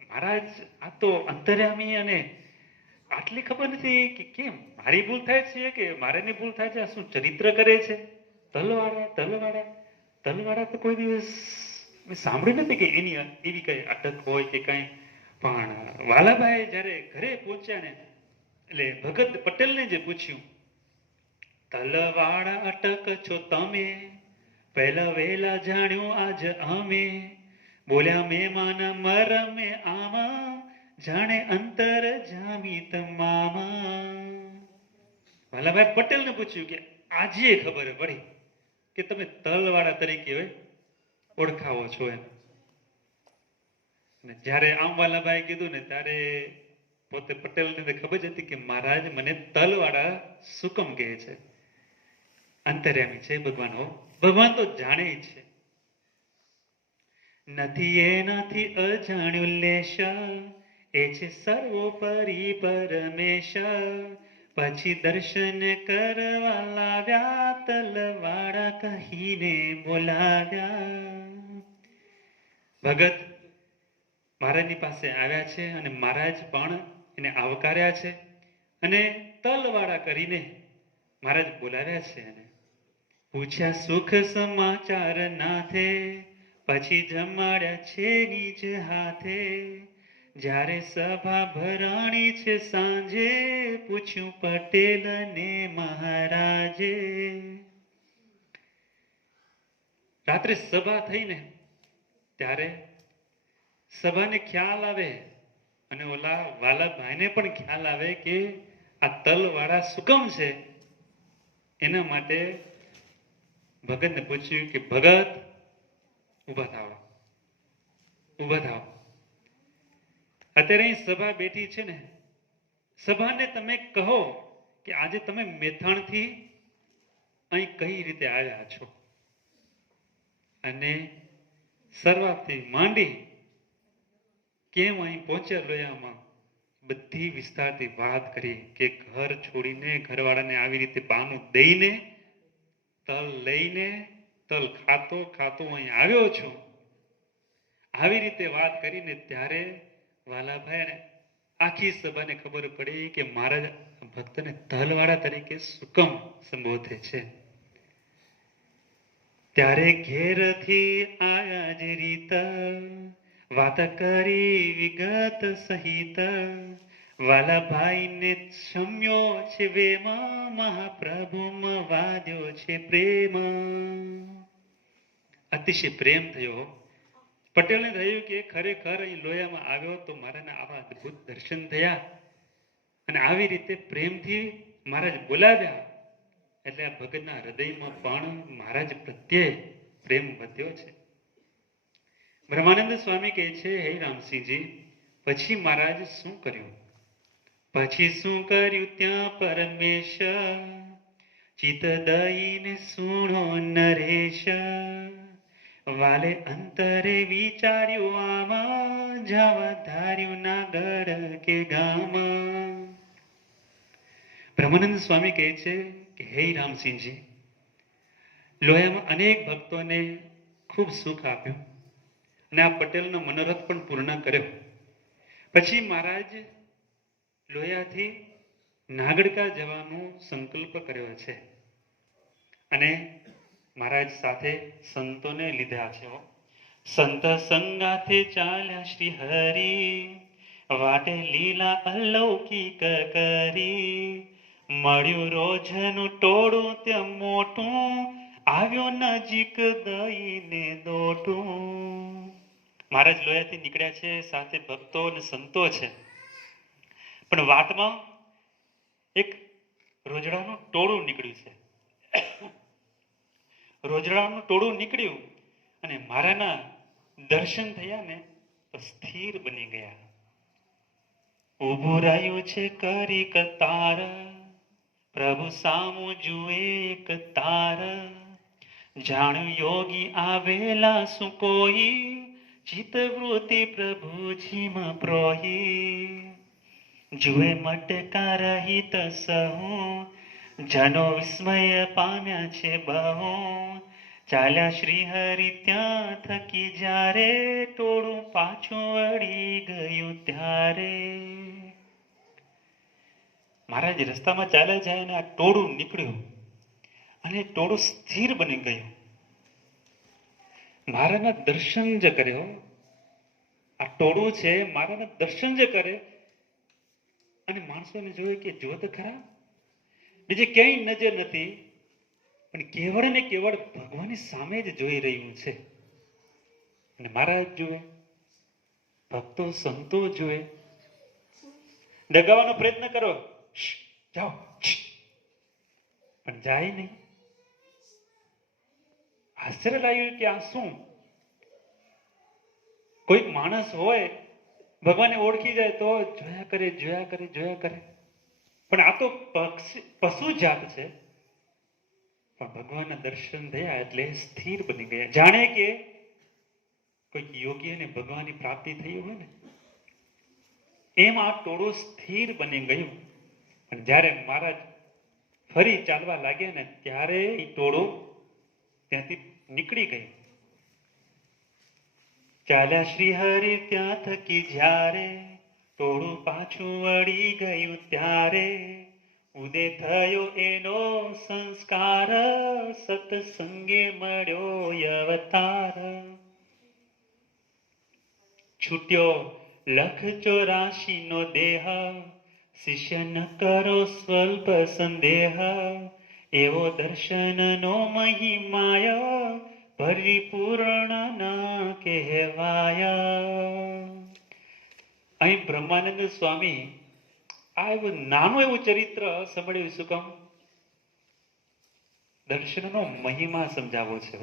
મહારાજ આ તો અંતર્યામી અને આટલી ખબર નથી કે કેમ મારી ભૂલ થાય છે કે મારેની ભૂલ થાય છે? આ શું ચરિત્ર કરે છે? તલવાડા તલવાડા તલવાડા તો કોઈ દિવસ મેં સાંભળ્યું નથી કે એની એવી કઈ અટક હોય કે કઈ. પણ વાલાભાઈ જયારે ઘરે પહોંચ્યા ને, એટલે ભગત પટેલને જે પૂછ્યું, તલવાડા અટક છો તમે, પહેલા વહેલા જાણ્યું આજ અમે, બોલ્યા મહેમાન મરમે આમાં, જાણે અંતર જામી તમામાં. વાલાભાઈ પટેલને પૂછ્યું કે આજે ખબર પડી કે તમે તલવાળા તરીકે ઓળખાવો છો એમ. અને જ્યારે આમ વાલાભાઈ કીધું ને ત્યારે પોતે પટેલને ખબર જ હતી કે મહારાજ મને તલવાળા સુકમ કહે છે. અંતર્યામી છે ભગવાન. હો ભગવાન તો જાણે છે. નથી એનાથી અજાણ્યું લેશ, એ છે સર્વોપરી પરમેશ. પછી દર્શન કરવા લાવ્યા, તલવાળા કહીને બોલાવ્યા. ભગત મહારાજની પાસે આવ્યા છે અને મહારાજ પણ એને આવકાર્યા છે અને તલવાળા કરીને મહારાજ બોલાવ્યા છે. એને પૂછ્યા સુખ સમાચાર નાથે, પછી જમાડ્યા છે નીચ હાથે. જ્યારે સભા ભરાણી છે સાંજે, પૂછ્યું પટેલ ને મહારાજે. રાત્રે સભા થઈને ત્યારે સભાને ખ્યાલ આવે અને ઓલા વાલાભાઈને પણ ખ્યાલ આવે કે આ તલવાળા સુકમ છે. એના માટે ભગતને પૂછ્યું કે ભગત ઊભા થાઓ, ઊભા થાઓ. અત્યારે અહીં સભા બેઠી છે ને, સભાને તમે કહો કે આજે તમે મેથાણથી અહીં કઈ રીતે આવ્યા છો, અને શરૂઆતથી માંડી કેમ અહીં પહોંચ્યા લોયામાં બધી વિસ્તારથી વાત કરી કે ઘર છોડીને ઘરવાળાને આવી રીતે બહાનું દઈને તલ લઈને તલ ખાતો ખાતો અહીં આવ્યો છું. આવી રીતે વાત કરીને ત્યારે વાલાભાઈ આખી સભાને ખબર પડી કે મહારાજ ભક્તને તલવાળા તરીકે સુકમ સંબોધે છે. ત્યારે ઘેરથી આયા જ રીત, વાત કરી વિગત સહિત. વાલાભાઈને શમ્યો છે વેમાં, મહાપ્રભુમાં વાદ્યો છે પ્રેમ. અતિશય પ્રેમ થયો. પટેલને થયું કે ખરેખર અહીં લોયામાં આવ્યો તો મારાના આવા અદ્ભુત દર્શન થયા અને આવી રીતે પ્રેમથી મહારાજ બોલાવ્યા. એટલે આ ભગતના હૃદયમાં પણ મહારાજ પ્રત્યે પ્રેમ વધ્યો છે. બ્રહ્માનંદ સ્વામી કહે છે, હે રામસિંહજી, પછી મહારાજ શું કર્યું? પછી શું કર્યું ત્યાં પરમેશ, ચિત દઈને સુણો નરેશ. વાલે અંતરે વિચાર્યું આમાં, જવા ધાર્યું નાગર કે ગામ. બ્રહ્માનંદ સ્વામી કહે છે કે હે રામસિંહજી, લોયામાં અનેક ભક્તોને ખૂબ સુખ આપ્યું અને આ પટેલનો મનોરથ પણ પૂર્ણ કર્યો. પછી મહારાજ લોયાથી નાગડકા જવાનો સંકલ્પ કર્યો છે અને મહારાજ સાથે સંતોને લીધા છે. સંત સંગાથે ચાલ્યા શ્રી હરિ, વાટે લીલા અલૌકિક કરી. મળ્યું રોજનું ટોળું ત્યાં મોટું, આવ્યો નજીક દઈને દોટું. મહારાજ લોયાથી નીકળ્યા છે, સાથે ભક્તો અને સંતો છે, પણ વાટમાં એક રોજડાનું ટોળું નીકળ્યું છે. રોજડાનું ટોળું નીકળ્યું અને મારાના દર્શન થયા ને તો સ્થિર બની ગયા. ઊભું રહ્યું છે કરી કતાર, પ્રભુ સામું જુએ એક તાર. જાણ્યું યોગી આવેલા શું કોઈ, ચિત્તવૃત્તિ પ્રભુજીમાં પ્રોહી. જુએ મટકા રહિત સહુ, જનો વિસ્મય પામ્યા છે બહુ. ચાલ્યા શ્રી હરિ ત્યાં થકી જ્યારે, ટોળું પાછું વળી ગયું ત્યારે. મહારાજ રસ્તામાં ચાલ્યા જાય અને આ ટોળું નીકળ્યું અને ટોળું સ્થિર બની ગયું. મહારાજના દર્શન જ કર્યો. આ ટોળું છે મહારાજના દર્શન જ કરે અને માણસોને જોયે કે જો તો ખરા, બીજે ક્યાંય નજર નથી. પણ કેવળ ને કેવળ ભગવાનની સામે જ જોઈ રહ્યું છે. અને મહારાજ જુએ, ભક્તો સંતો જુએ, ડગાવવાનો પ્રયત્ન કરો, જાઓ, પણ જાય નહીં. આશ્ચર્ય લાગ્યું કે આ શું? કોઈક માણસ હોય ભગવાનને ઓળખી જાય તો જોયા કરે, જોયા કરે, જોયા કરે. પણ આ તો પશુ જાત છે. પણ ભગવાનના દર્શન થયા એટલે સ્થિર બની ગયા. જાણે કે કોઈક યોગીને ભગવાનની પ્રાપ્તિ થઈ હોય ને એમ આ ટોળું સ્થિર બની ગયું. પણ જ્યારે મહારાજ ફરી ચાલવા લાગ્યા ને ત્યારે એ ટોળું ત્યાંથી નીકળી ગયું. ચાલ્યા શ્રી હરિ ત્યાં થકી જ્યારે ટોળું પાછું વળી ગયું ત્યારે ઉદય થયો એનો સંસ્કાર, સત્સંગે મળ્યો અવતાર. છૂટ્યો 184 નો દેહ, શિષ્ય ન કરો સ્વલ્પ સંદેહ. એવો દર્શનનો મહિમાય પરિપૂર્ણ ન કહેવાય. અહીં બ્રહ્માનંદ સ્વામી આ એવું નાનું એવું ચરિત્ર સંભળાવ્યું. શું કામ? દર્શનનો મહિમા સમજાવો છે.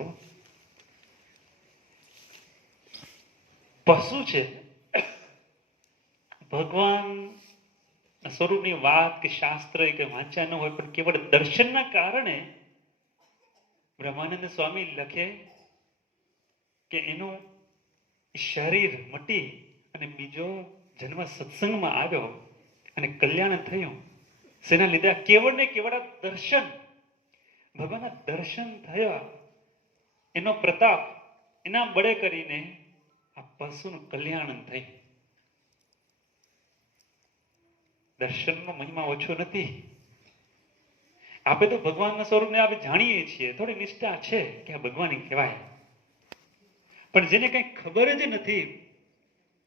પશુ છે, ભગવાન સ્વરૂપની વાત કે શાસ્ત્ર કે વાંચ્યા ન હોય, પણ કેવળ દર્શનના કારણે બ્રહ્માનંદ સ્વામી લખે કે એનું શરીર મટી અને બીજો જન્મ સત્સંગમાં આવ્યો અને કલ્યાણ થયું. શેના લીધે? કેવળ ને કેવળ દર્શન, ભગવાનના દર્શન થયા એનો પ્રતાપ, એના બળે કરીને આ પશુનું કલ્યાણ થયું. દર્શનનો મહિમા ઓછો નથી. આપણે તો ભગવાનના સ્વરૂપને આપણે જાણીએ છીએ, થોડી નિષ્ઠા છે કે આ ભગવાન કહેવાય. પણ જેને કંઈ ખબર જ નથી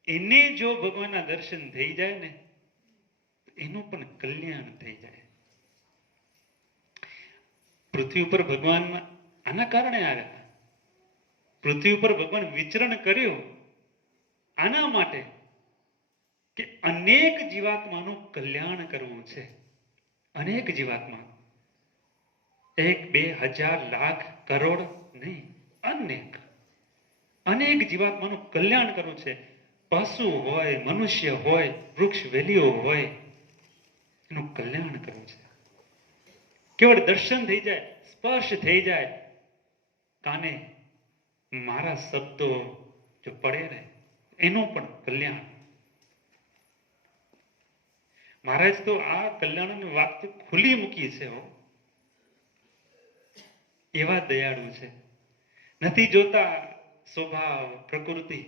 એને જો ભગવાનના દર્શન થઈ જાય ને એનું પણ કલ્યાણ થઈ જાય. પૃથ્વી ઉપર ભગવાન આના કારણે આવ્યા. પૃથ્વી ઉપર ભગવાન વિચરણ કર્યું આના માટે કે અનેક જીવાત્માનું કલ્યાણ કરવું છે. અનેક જીવાત્મા, 1, 2, 1000, લાખ, કરોડ નહીં, અનેક જીવાત્માનું કલ્યાણ કરવું છે. પશુ હોય, મનુષ્ય હોય, વૃક્ષ વેલીઓ હોય, એનું કલ્યાણ કરવું છે. કેવળ દર્શન થઈ જાય, સ્પર્શ થઈ જાય કાને, મારા શબ્દો જો પડે ને એનું પણ કલ્યાણ. મહારાજ તો આ કલ્યાણની વાત તો ખુલ્લી મૂકી છે. એવા દયાળુ છે. નથી જોતા સ્વભાવ પ્રકૃતિ,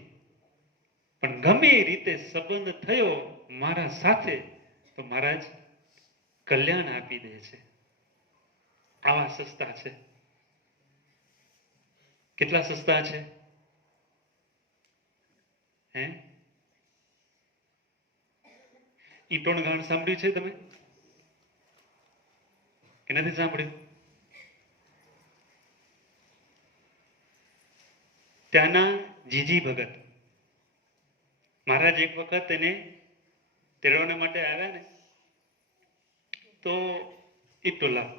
પણ ગમે એ રીતે સંબંધ થયો મારા સાથે તો મહારાજ કલ્યાણ આપી દે છે. આવા સસ્તા છે. કેટલા સસ્તા છે? હે, ઈટોણ ગાણ સાંભળ્યું છે તમે કે નથી સાંભળ્યું? ત્યાંના જીજી ભગત મહારાજ એક વખત એને તેડવાને માટે આવ્યા ને તો ઈટોલા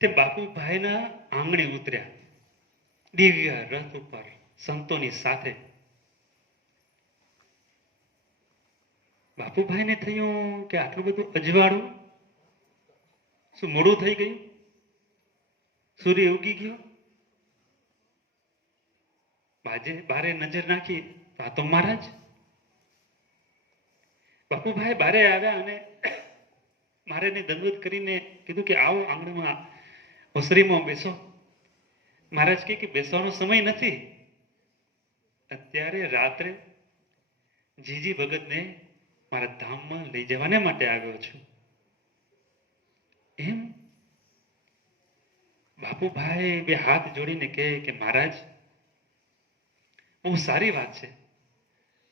તે બાપુભાઈના આંગણે ઉતર્યા દિવ્ય રથ ઉપર સંતોની સાથે. બાપુભાઈને થયું કે આટલું બધું અજવાળું, શું મોડું થઈ ગયું? સૂર્ય ઉગી ગયો? બારે નજર નાખી તો આ તો મહારાજ. બાપુભાઈ બારે આવ્યા અને મહારાજને દંડવત કરીને કીધું કે આવો આંગણામાં ઓસરીમાં બેસો. મહારાજ કે બેસવાનો સમય નથી, અત્યારે રાત્રે જીજી ભગતને મારા ધામમાં લઈ જવાને માટે આવ્યો છું. એમ બાપુભાઈ બે હાથ જોડીને કહે કે મહારાજ બહુ સારી વાત છે,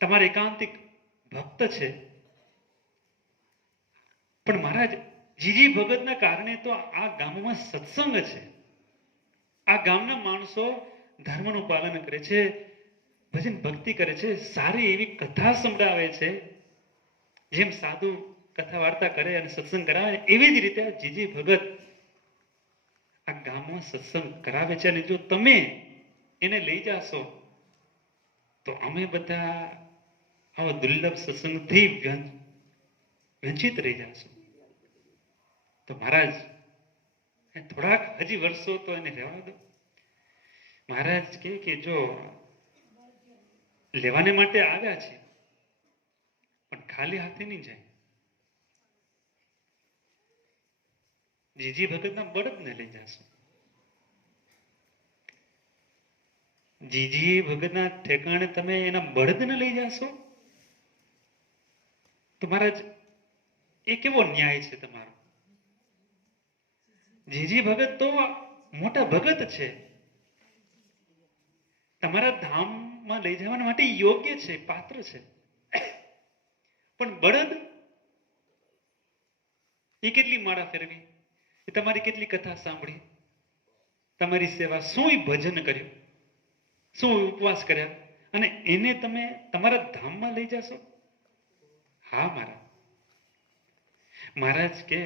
તમારે એકાંતિક ભક્ત છે, પણ મહારાજ જીજી ભગતના કારણે તો આ ગામમાં સત્સંગ છે. આ ગામના માણસો ધર્મનું પાલન કરે છે, ભજન ભક્તિ કરે છે, સારી એવી કથા સંભળાવે છે. જેમ સાધુ કથા વાર્તા કરે અને સત્સંગ કરાવે ને એવી જ રીતે જીજી ભગત આ ગામમાં સત્સંગ કરાવે છે. અને જો તમે એને લઈ જાશો તો અમે બધા આવા દુર્લભ સત્સંગથી વંચિત રહી જશું. તો મહારાજ થોડાક હજી વર્ષો તો એને રહેવા દો. મહારાજ કે જો લેવાને માટે આવ્યા છે પણ ખાલી હાથે નહીં જાય. જીજી ભગતના બળદને લઈ જશો. જીજી ભગતના ઠેકાણે તમે એના બળદને લઈ જશો તો મહારાજ એ કેવો ન્યાય છે તમારો? જીજી ભગત તો મોટા ભગત છે, તમારા ધામમાં લઈ જવા માટે યોગ્ય છે, પાત્ર છે. પણ બળદ એ કેટલી માળા ફેરવી, એ તમારી કેટલી કથા સાંભળી, તમારી સેવા, શું ભજન કર્યું, શું ઉપવાસ કર્યા, અને એને તમે તમારા ધામમાં લઈ જશો? હા મહારાજ કે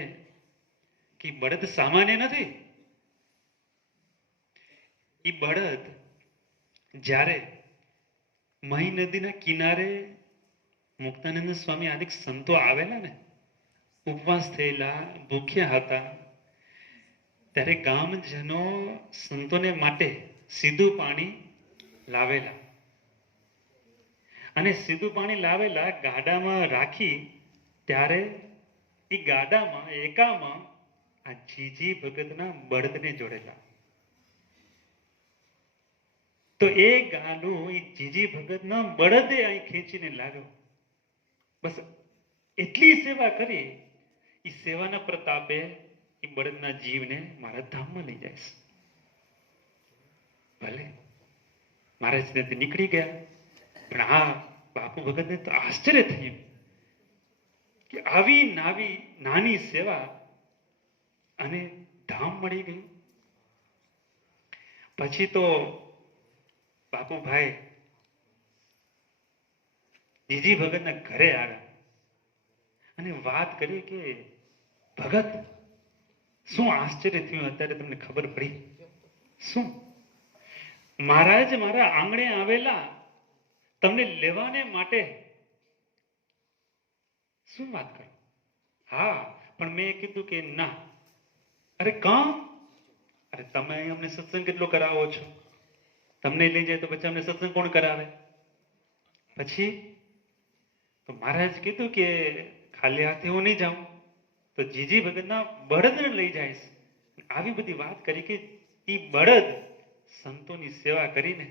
બળદ સામાન્ય નથી. એ બળદ જ્યારે મહી નદીના કિનારે મુક્તાનંદ સ્વામી આદિક સંતો આવેલા ને, ઉપવાસ થયેલા, ભૂખ્યા હતા, ત્યારે ગામજનો સંતોને માટે સીધું પાણી લાવેલા. અને સીધું પાણી લાવેલા ગાડામાં રાખી, ત્યારે એ ગાડામાં એકામાં આ જીજી ભગતના બળદને જોડેલા. તો એ ગાડું એ જીજી ભગતના બળદે અહીં ખેંચીને લાવ્યો. બસ એટલી સેવા કરી. એ સેવાના પ્રતાપે એ બળદના જીવને મારા ધામમાં લઈ જાય. ભલે મહારાજ ત્યાંથી નીકળી ગયા, પણ આ બાપુ ભગતને તો આશ્ચર્ય થયું કે આવી નાની સેવા અને ધામ મળી ગયું. પછી તો બાપુભાઈ જીજી ભગતના ઘરે આવ્યા અને વાત કરી કે ભગત, શું આશ્ચર્ય થયું અત્યારે તમને ખબર પડી? શું? મહારાજ મારા આંગણે આવેલા તમને લેવાને માટે. શું વાત કરો? હા, પણ મેં કીધું કે ના. અરે કામ? અરે તમે અમને સત્સંગ કેટલો કરાવો છો, તમને લઈ જાય તો પછી અમને સત્સંગ કોણ કરાવે? પછી તો મહારાજ કીધું કે ખાલી હાથે હું નહીં જાઉં, તો જીજી ભગતના બળદને લઈ જઈશ. આવી બધી વાત કરી કે એ બળદ સંતોની સેવા કરીને,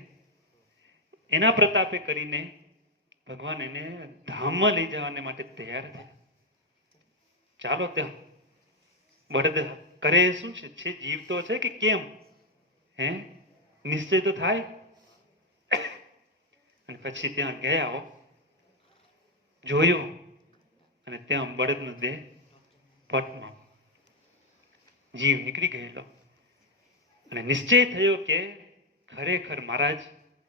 એના પ્રતાપે કરીને ભગવાન એને ધામમાં લઈ જવાને માટે તૈયાર થયા. ચાલો ત્યાં બળદ કરે શું છે જીવતો છે કે કેમ? નિશ્ચય તો થાય. અને પછી ત્યાં ગયા હો, જોયું, અને ત્યાં બળદનો દેહ પટમાં, જીવ નીકળી ગયેલો. અને નિશ્ચય થયો કે ખરેખર મહારાજ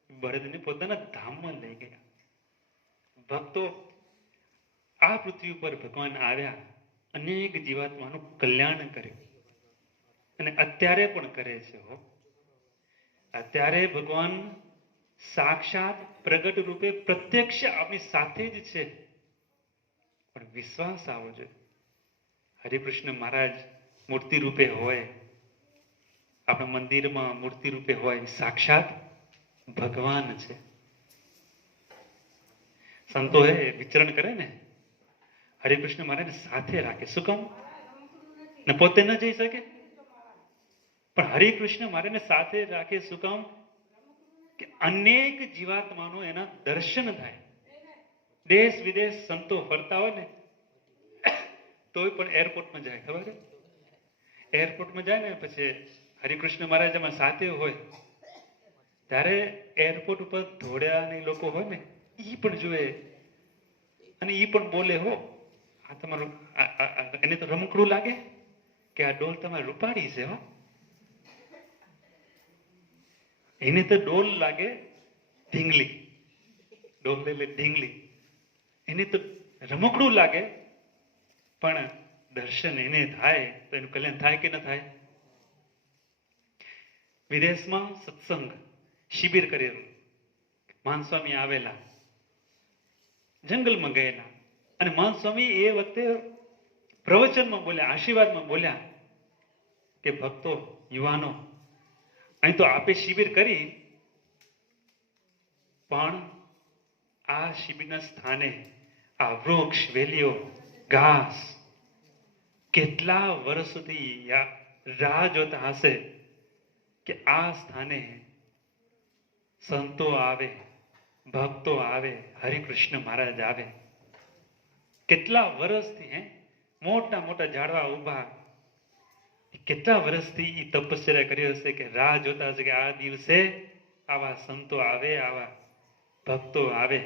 બળદને પોતાના ધામમાં લઈ ગયા. ભક્તો, આ પૃથ્વી ઉપર ભગવાન આવ્યા, અનેક જીવાત્માનું કલ્યાણ કર્યું, અને અત્યારે પણ કરે છે. અત્યારે ભગવાન સાક્ષાત પ્રગટ રૂપે પ્રત્યક્ષ આપણી સાથે જ છે. પણ વિશ્વાસ આવવો જોઈએ. હરિકૃષ્ણ મહારાજ મૂર્તિ રૂપે હોય, આપણા મંદિરમાં મૂર્તિ રૂપે હોય, સાક્ષાત ભગવાન છે. સંતો વિચરણ કરે ને, હરિકૃષ્ણ મહારાજ સાથે રાખે. શું કામ? ને પોતે ન જઈ શકે, પણ હરિકૃષ્ણ મહારાજને સાથે રાખે. શું કામ? કે અનેક જીવાત્માનો એના દર્શન થાય. દેશ વિદેશ સંતો ફરતા હોય ને, તોય પણ એરપોર્ટમાં જાય. ખબર છે? એરપોર્ટમાં જાય ને પછી હરિકૃષ્ણ મહારાજ એમાં સાથે હોય, ત્યારે એરપોર્ટ ઉપર ધોળ્યા ને લોકો હોય ને, ઈ પણ જુએ અને ઈ પણ બોલે. આ તમારું એને તો રમકડું લાગે કે આ ડોલ તમારે રૂપાળી છે હો. એને તો ડોલ લાગે ઢીંગલી, ડોલ એટલે ઢીંગલી. એને તો રમકડું લાગે, પણ દર્શન એને થાય તો એનું કલ્યાણ થાય કે ન થાય? વિદેશમાં સત્સંગ શિબિર કરેલું, માનસ્વામી આવેલા, જંગલમાં ગયેલા, અને માનસ્વામી એ વખતે પ્રવચનમાં બોલ્યા, આશીર્વાદમાં બોલ્યા કે ભક્તો, યુવાનો, અહીં તો આપે શિબિર કરી, પણ આ શિબિરના સ્થાને આ વૃક્ષ, વેલીઓ, ઘાસ કેટલા વર્ષ સુધી રાહ જોતા હશે કે આ સ્થાને સંતો આવે, ભક્તો આવે, હરિકૃષ્ણ મહારાજ આવે. કેટલા વર્ષથી મોટા મોટા ઝાડવા ઉભા, કેટલા વર્ષથી એ તપશ્ચર્યા કરી હશે કે રાહ જોતા હશે કે આ દિવસે આવા સંતો આવે, આવા ભક્તો આવે,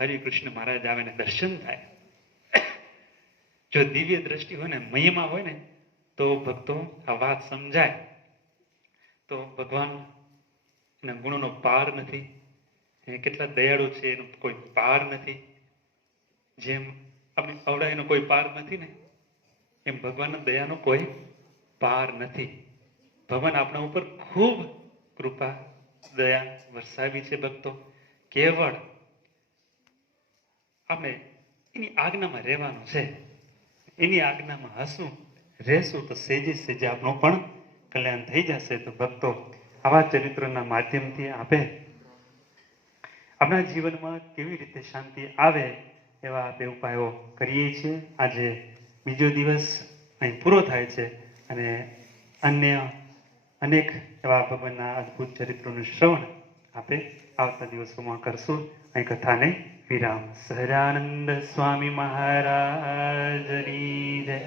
હરિકૃષ્ણ મહારાજ આવે ને દર્શન થાય. જો દિવ્ય દ્રષ્ટિ હોય ને, મહિમા હોય ને, તો ભક્તો આ વાત સમજાય. તો ભગવાન એના ગુણોનો પાર નથી, એ કેટલા દયાળુ છે એનો કોઈ પાર નથી. જેમ આપણી અવડા એનો કોઈ પાર નથી ને, એમ ભગવાનના દયાનો કોઈ પાર નથી. ભગવાન આપણા ઉપર ખૂબ કૃપા દયા વરસાવી છે. ભક્તો, કેવળ આપણે એની આજ્ઞામાં રહેવાનું છે. એની આજ્ઞામાં હસું રહેશું તો સેજે સેજે આપણું પણ કલ્યાણ થઈ જશે. તો ભક્તો, આવા ચરિત્રોના માધ્યમથી આપણા જીવનમાં કેવી રીતે શાંતિ આવે એવા આપણે ઉપાયો કરીએ છીએ. આજે બીજો દિવસ અહીં પૂરો થાય છે અને અન્ય અનેક એવા ભગવાનના અદ્ભુત ચરિત્રોનું શ્રવણ આપણે આવતા દિવસોમાં કરશું. અહીં કથાને વિરામ. સહજાનંદ સ્વામી મહારાજની જય.